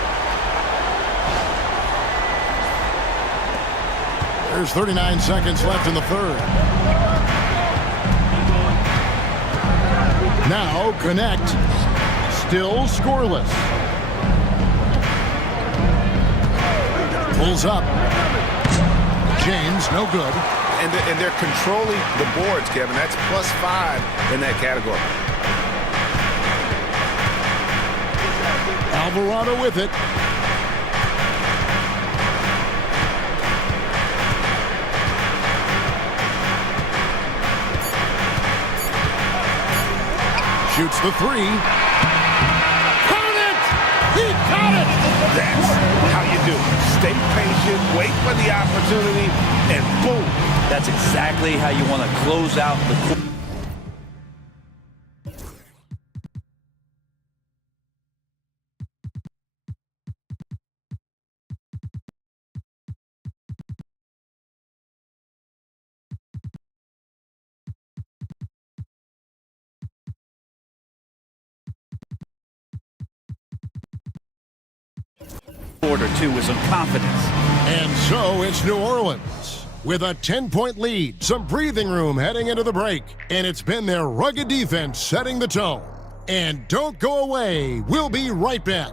There's 39 seconds left in the third. Now connect. Still scoreless. Pulls up. James, no good. And they're controlling the boards, Kevin. That's +5 in that category. Alvarado with it. Shoots the 3. Count it! He got it! That's how you do it. Stay patient, wait for the opportunity, and boom. That's exactly how you want to close out the quarter. Quarter 2 with some confidence. And so it's New Orleans with a 10-point lead, some breathing room heading into the break, and it's been their rugged defense setting the tone. And don't go away. We'll be right back.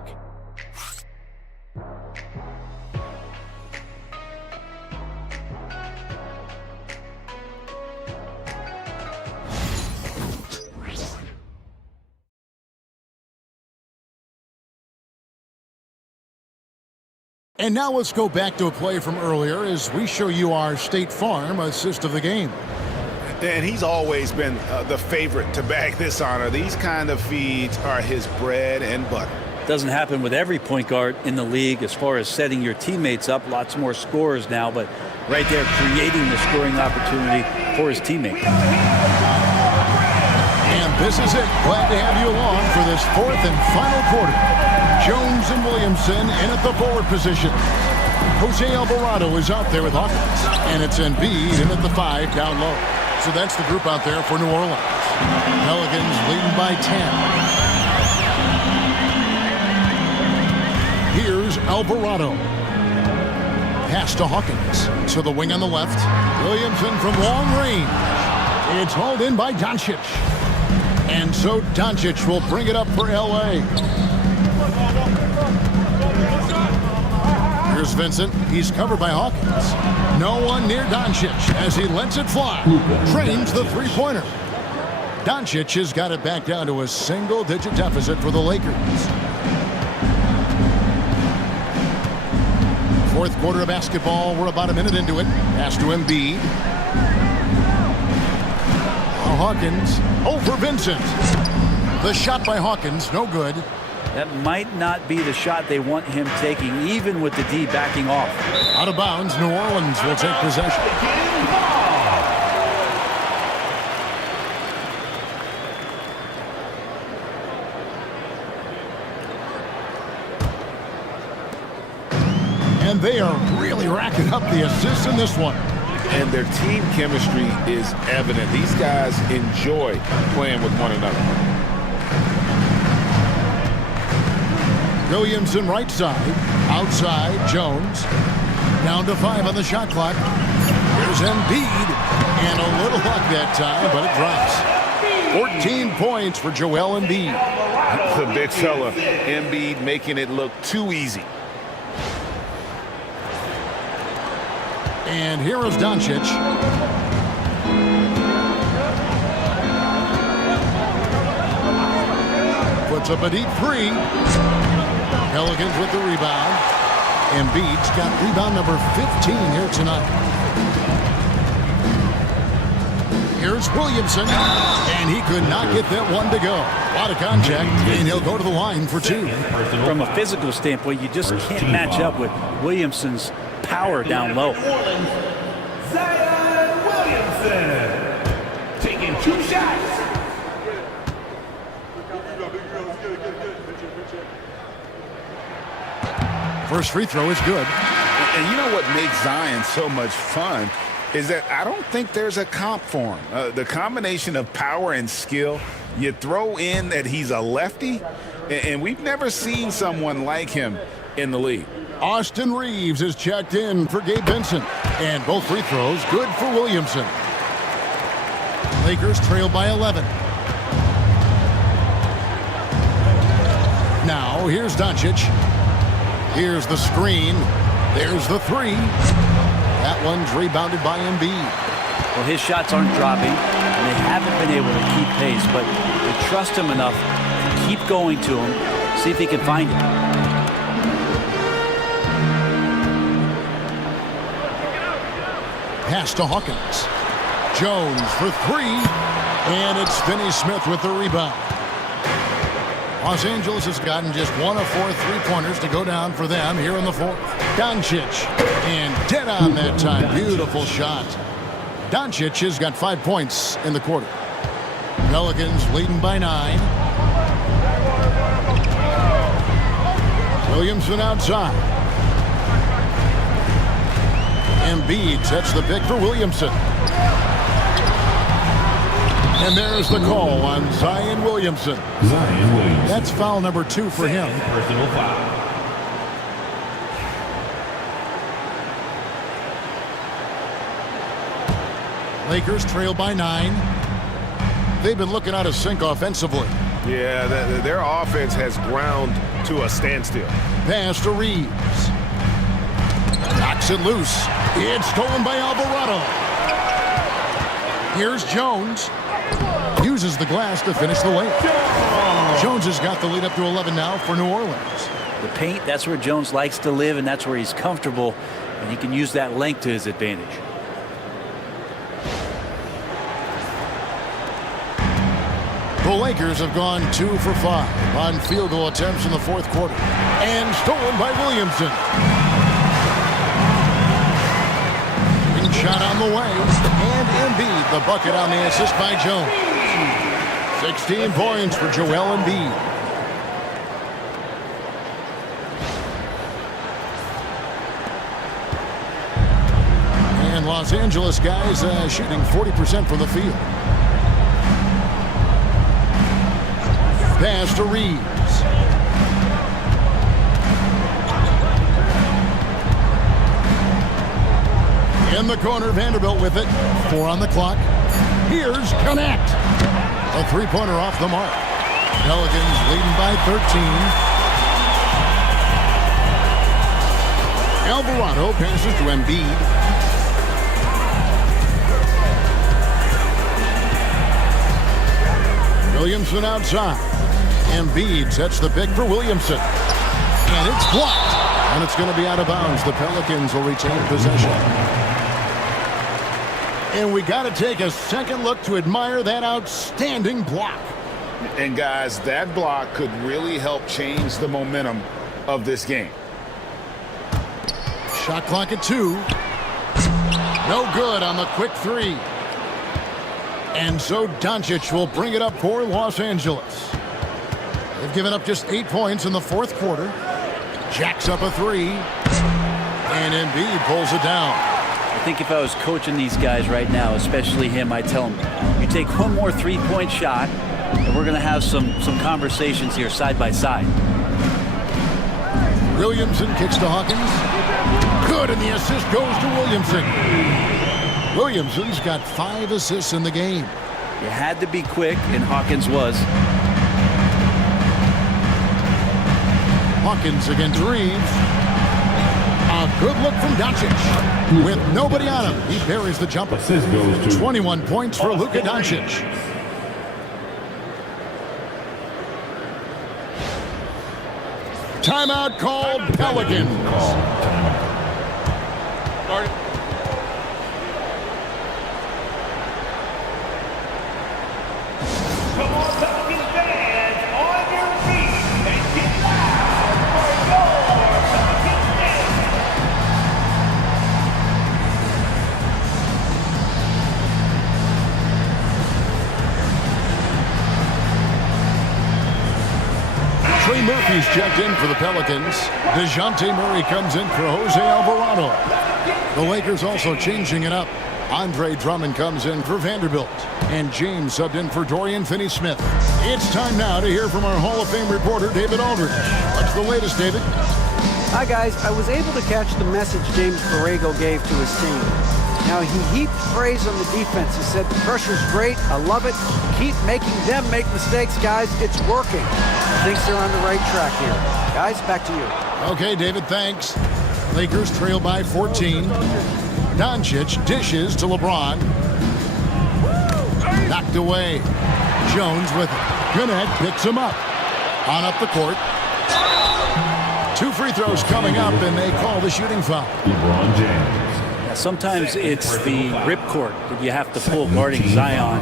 And now let's go back to a play from earlier as we show you our State Farm assist of the game. And he's always been the favorite to bag this honor. These kind of feeds are his bread and butter. Doesn't happen with every point guard in the league as far as setting your teammates up. Lots more scorers now, but right there creating the scoring opportunity for his teammate. And this is it. Glad to have you along for this 4th and final quarter. Jones and Williamson in at the forward position. Jose Alvarado is out there with Hawkins. And it's Embiid in at the 5 down low. So that's the group out there for New Orleans. Pelicans leading by 10. Here's Alvarado. Pass to Hawkins. To the wing on the left. Williamson from long range. It's hauled in by Doncic. And so Doncic will bring it up for LA. Here's Vincent. He's covered by Hawkins. No one near Doncic as he lets it fly. Trains the three-pointer. Doncic has got it back down to a single-digit deficit for the Lakers. 4th quarter of basketball. We're about a minute into it. Pass to Embiid. Hawkins over Vincent. The shot by Hawkins, no good. That might not be the shot they want him taking, even with the D backing off. Out of bounds, New Orleans will take possession. And they are really racking up the assists in this one. And their team chemistry is evident. These guys enjoy playing with one another. Williamson right side. Outside, Jones. Down to 5 on the shot clock. Here's Embiid. And a little luck that time, but it drops. 14 points for Joel Embiid. The big fella, Embiid, making it look too easy. And here is Doncic. Puts up a deep 3. Pelicans with the rebound. Embiid's got rebound number 15 here tonight. Here's Williamson, and he could not get that one to go. A lot of contact, and he'll go to the line for 2. From a physical standpoint, you just can't match up with Williamson's power down low. Zion Williamson taking 2 shots. First free throw is good. And you know what makes Zion so much fun is that I don't think there's a comp for him. The combination of power and skill, you throw in that he's a lefty, and we've never seen someone like him in the league. Austin Reeves is checked in for Gabe Vincent. And both free throws good for Williamson. Lakers trail by 11. Now here's Doncic. Here's the screen. There's the 3. That one's rebounded by Embiid. Well, his shots aren't dropping, and they haven't been able to keep pace, but they trust him enough to keep going to him, see if he can find it. Pass to Hawkins. Jones for 3. And it's Finney-Smith with the rebound. Los Angeles has gotten just 1 of 4 3-pointers to go down for them here in the 4th. Doncic. And dead on that time. Beautiful shot. Doncic has got 5 points in the quarter. Pelicans leading by 9. Williamson outside. Embiid sets the pick for Williamson. And there's the call on Zion Williamson. Zion Williamson. That's foul number 2 for him. Personal foul. Lakers trail by 9. They've been looking out of sync offensively. Yeah, their offense has ground to a standstill. Pass to Reeves. Knocks it loose. It's stolen by Alvarado. Here's Jones. Uses the glass to finish the layup. Jones has got the lead up to 11 now for New Orleans. The paint, that's where Jones likes to live, and that's where he's comfortable, and he can use that length to his advantage. The Lakers have gone 2 for 5 on field goal attempts in the 4th quarter. And stolen by Williamson. Big shot on the way. And Embiid, the bucket on the assist by Jones. 16 points for Joel Embiid. And Los Angeles guys shooting 40% from the field. Pass to Reeves. In the corner, Vanderbilt with it. 4 on the clock. Here's Connect. A 3-pointer off the mark. Pelicans leading by 13. Alvarado passes to Embiid. Williamson outside. Embiid sets the pick for Williamson. And it's blocked. And it's going to be out of bounds. The Pelicans will retain possession. And we got to take a second look to admire that outstanding block. And guys, that block could really help change the momentum of this game. Shot clock at 2. No good on the quick 3. And so Doncic will bring it up for Los Angeles. They've given up just 8 points in the 4th quarter. Jacks up a 3. And Embiid pulls it down. I think if I was coaching these guys right now, especially him, I'd tell him, you take one more three-point shot, and we're going to have some conversations here side by side. Williamson kicks to Hawkins. Good, and the assist goes to Williamson. Williamson's got 5 assists in the game. You had to be quick, and Hawkins was. Hawkins against Reeves. A good look from Doncic. With nobody on him, he buries the jumper. Assist goes to 21 points for Luka Doncic. Timeout called Pelicans. Come on, Pelicans fans, on your feet and get loud for your Pelicans dance. Trey Murphy's checked in for the Pelicans. DeJounte Murray comes in for Jose Alvarado. The Lakers also changing it up. Andre Drummond comes in for Vanderbilt. And James subbed in for Dorian Finney-Smith. It's time now to hear from our Hall of Fame reporter, David Aldridge. What's the latest, David? Hi, guys. I was able to catch the message James Borrego gave to his team. Now, he heaped praise on the defense. He said, the pressure's great. I love it. Keep making them make mistakes, guys. It's working. Thinks they're on the right track here. Guys, back to you. Okay, David, thanks. Lakers trail by 14. Doncic dishes to LeBron. Knocked away. Jones with it. Gwinnett picks him up. On up the court. 2 free throws coming up, and they call the shooting foul. LeBron James. Sometimes it's the ripcord that you have to pull guarding Zion.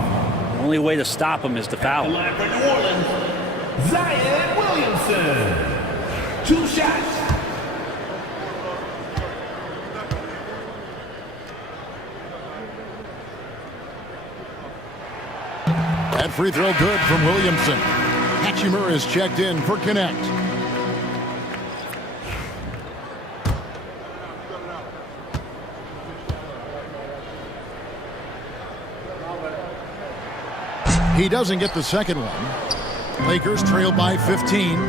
The only way to stop him is to foul. Line for New Orleans, Zion Williamson. 2 shots. That free throw good from Williamson. Hachimura is checked in for Connect. He doesn't get the second one. Lakers trail by 15.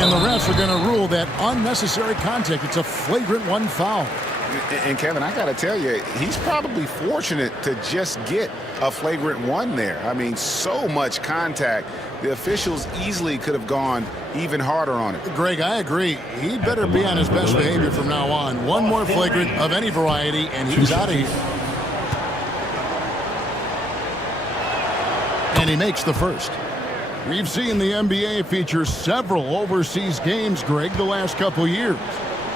And the refs are going to rule that unnecessary contact. It's a flagrant 1 foul. And Kevin, I got to tell you, he's probably fortunate to just get a flagrant 1 there. I mean, so much contact. The officials easily could have gone even harder on it. Greg, I agree. He better be on his best behavior from now on. One more flagrant of any variety, and he's out of here. And he makes the first. We've seen the NBA feature several overseas games, Greg, the last couple years.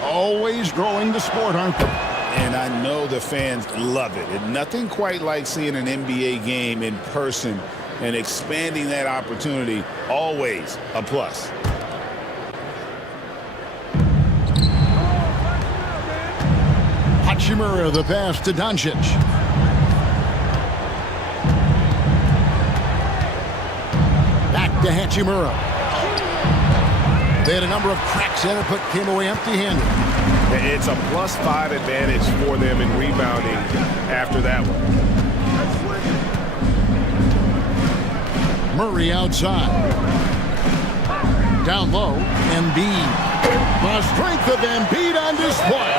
Always growing the sport, aren't they? And I know the fans love it. And nothing quite like seeing an NBA game in person and expanding that opportunity. Always a plus. Hachimura, the pass to Doncic. Back to Hachimura. They had a number of cracks at it, but came away empty-handed. It's a +5 advantage for them in rebounding after that one. Murray outside. Down low, Embiid. The strength of Embiid on display.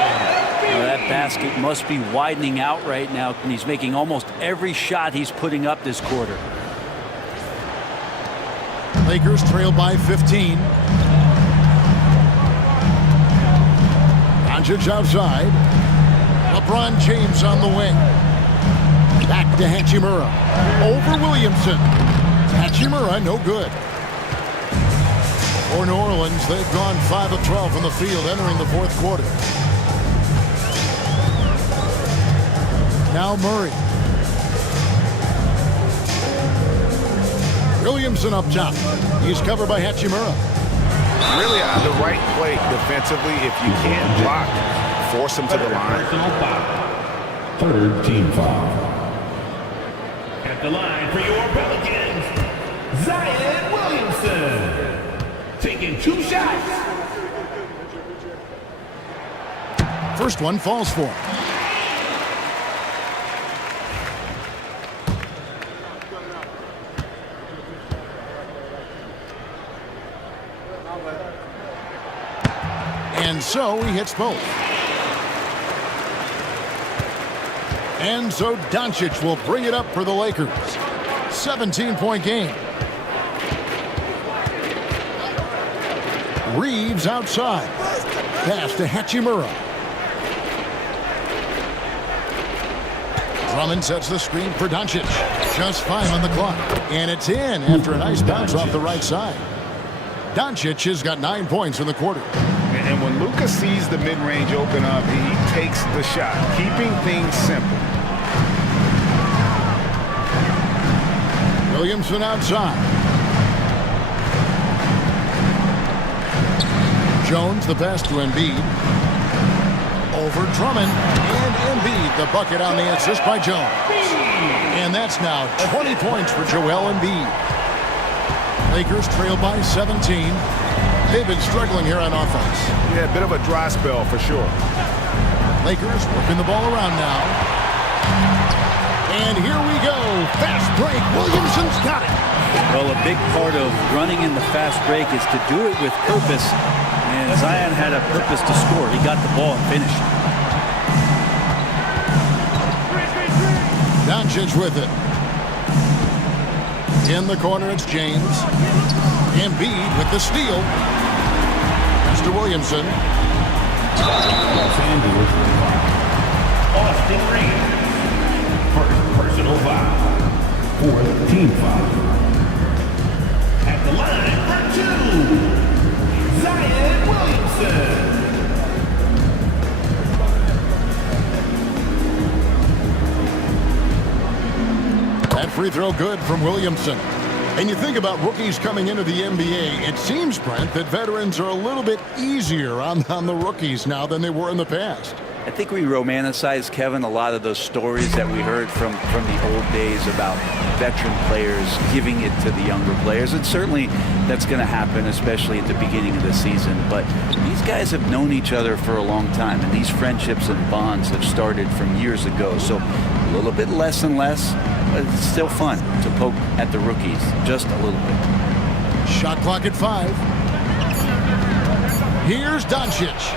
Well, that basket must be widening out right now, and he's making almost every shot he's putting up this quarter. Lakers trail by 15. Doncic outside. LeBron James on the wing. Back to Hachimura. Over Williamson. Hachimura, no good. For New Orleans, they've gone 5 of 12 from the field entering the 4th quarter. Now Murray. Williamson up top. He's covered by Hachimura. Really the right play defensively. If you can't block, force him to the line. 3rd team foul. At the line for your Pelicans, Zion Williamson. Taking 2 shots. First one falls for him. And so he hits both. And so Doncic will bring it up for the Lakers. 17-point game. Reeves outside. Pass to Hachimura. Drummond sets the screen for Doncic. Just 5 on the clock. And it's in after a nice bounce off the right side. Doncic has got 9 points in the quarter. And when Luka sees the mid-range open up, he takes the shot, keeping things simple. Williamson outside. Jones the pass to Embiid. Over Drummond. And Embiid the bucket on the assist by Jones. And that's now 20 points for Joel Embiid. Lakers trail by 17. They've been struggling here on offense. Yeah, a bit of a dry spell for sure. Lakers working the ball around now. And here we go. Fast break. Williamson's got it. Well, a big part of running in the fast break is to do it with purpose. And Zion had a purpose to score. He got the ball and finished. Doncic with it. In the corner, it's James. Embiid with the steal. Pass to Williamson. Los Angeles. Austin Reeves. First personal foul. Fourth team foul. At the line for 2. Zion Williamson. That free throw good from Williamson. And you think about rookies coming into the NBA, it seems, Brent, that veterans are a little bit easier on the rookies now than they were in the past. I think we romanticize, Kevin, a lot of those stories that we heard from the old days about veteran players giving it to the younger players. And certainly that's going to happen, especially at the beginning of the season. But these guys have known each other for a long time, and these friendships and bonds have started from years ago. So a little bit less and less, but it's still fun to poke at the rookies, just a little bit. Shot clock at 5. Here's Doncic.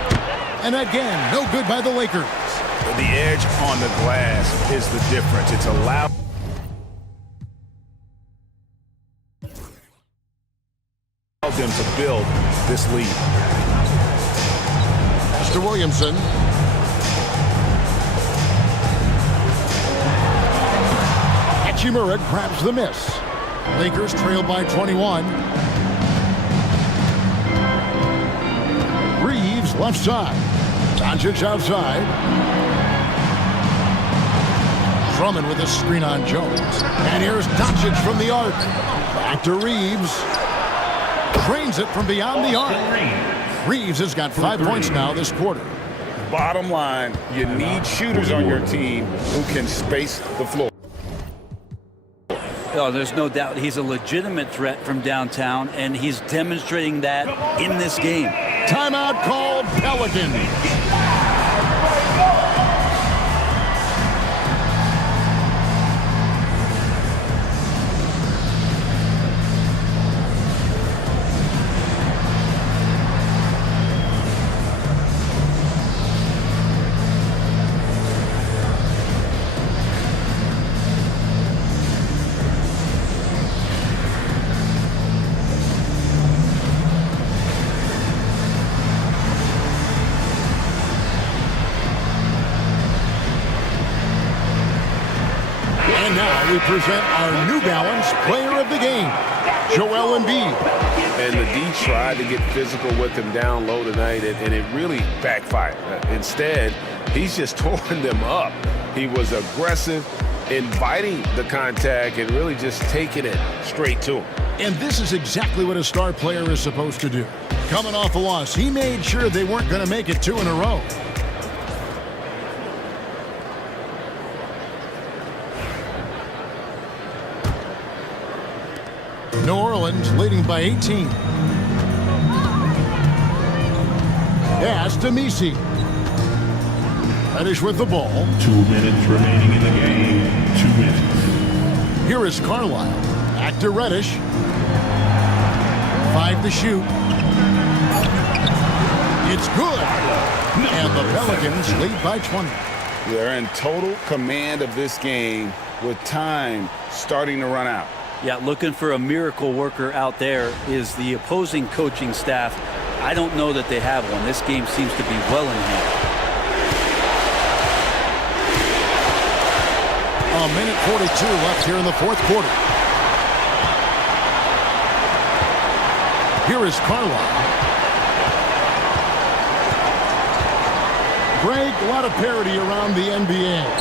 And again, no good by the Lakers. The edge on the glass is the difference. It's allowed them to build this lead. Mr. Williamson. Hachimura grabs the miss. Lakers trail by 21. Reeves left side. Doncic outside. Drummond with a screen on Jones. And here's Doncic from the arc. Back to Reeves. Drains it from beyond the arc. Reeves has got 5 points now this quarter. Bottom line, you need shooters on your team who can space the floor. Oh, there's no doubt he's a legitimate threat from downtown, and he's demonstrating that in this game. Timeout called Pelicans. And now we present our New Balance Player of the Game, Joel Embiid. And the D tried to get physical with him down low tonight, and it really backfired. Instead, he's just torn them up. He was aggressive, inviting the contact, and really just taking it straight to him. And this is exactly what a star player is supposed to do. Coming off a loss, he made sure they weren't going to make it 2 in a row. New Orleans leading by 18. Pass to Messi. Reddish with the ball. 2 minutes remaining in the game. 2 minutes. Here is Carlisle. Back to Reddish. 5 to shoot. It's good. And the Pelicans lead by 20. They're in total command of this game with time starting to run out. Yeah, looking for a miracle worker out there is the opposing coaching staff. I don't know that they have one. This game seems to be well in hand. A minute 42 left here in the fourth quarter. Here is Carlisle. Greg, a lot of parity around the NBA.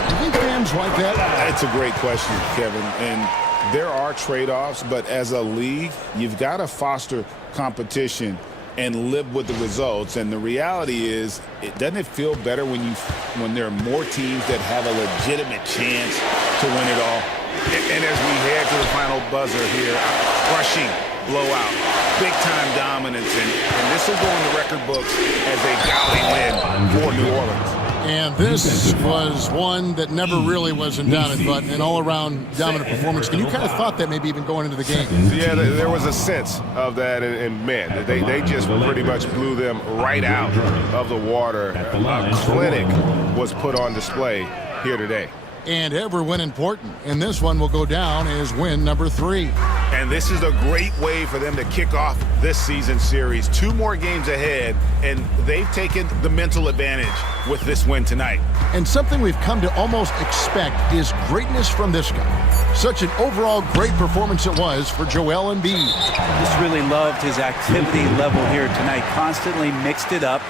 Do you think fans like that? That's a great question, Kevin. And there are trade-offs, but as a league, you've got to foster competition and live with the results. And the reality is, doesn't it feel better when there are more teams that have a legitimate chance to win it all? And as we head to the final buzzer here, crushing blowout, big-time dominance, and this will go in the record books as a golly win for New Orleans. And this was one that never really was in doubt, but an all-around dominant performance. And you kind of thought that maybe even going into the game. Yeah, there was a sense of that, and man, they just pretty much blew them right out of the water. A clinic was put on display here today. And every win important. And this one will go down as win number 3. And this is a great way for them to kick off this season series. 2 more games ahead, and they've taken the mental advantage with this win tonight. And something we've come to almost expect is greatness from this guy. Such an overall great performance it was for Joel Embiid. Just really loved his activity level here tonight. Constantly mixed it up,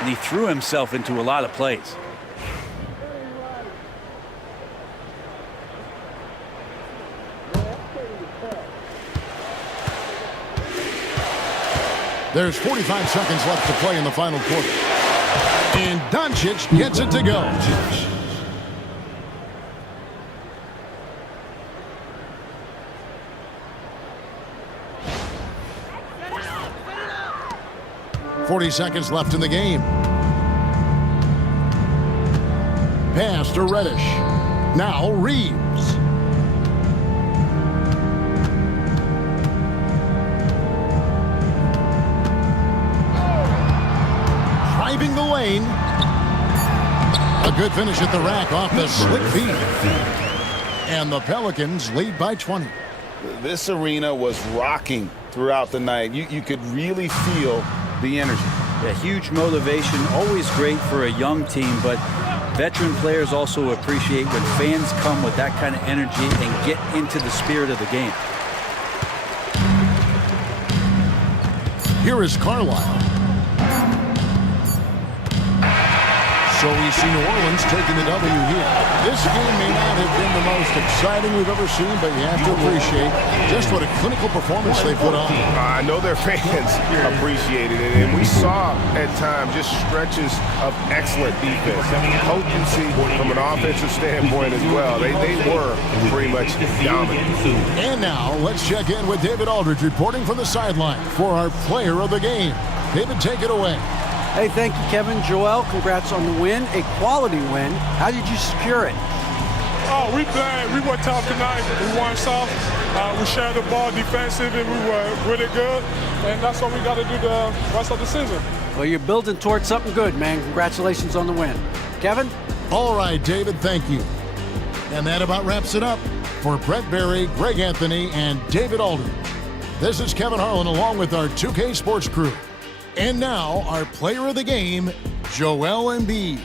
and he threw himself into a lot of plays. There's 45 seconds left to play in the final quarter. And Doncic gets it to go. 40 seconds left in the game. Pass to Reddish. Now Reeves. Driving the lane. A good finish at the rack off the slick feed. And the Pelicans lead by 20. This arena was rocking throughout the night. You could really feel the energy. Yeah, huge motivation, always great for a young team, but veteran players also appreciate when fans come with that kind of energy and get into the spirit of the game. Here is Carlisle. So we see New Orleans taking the W here. This game may not have been the most exciting we've ever seen, but you have to appreciate just what a clinical performance they put on. I know their fans appreciated it, and we saw at times just stretches of excellent defense, potency from an offensive standpoint as well. They were pretty much dominant. And now let's check in with David Aldridge reporting from the sideline for our player of the game. David, take it away. Hey, thank you, Kevin. Joel, congrats on the win, a quality win. How did you secure it? Oh, we played. We were tough tonight. We won soft. We shared the ball defensively. We were really good, and that's what we got to do the rest of the season. Well, you're building towards something good, man. Congratulations on the win. Kevin? All right, David, thank you. And that about wraps it up. For Brett Berry, Greg Anthony, and David Aldridge, this is Kevin Harlan along with our 2K Sports crew. And now, our player of the game, Joel Embiid.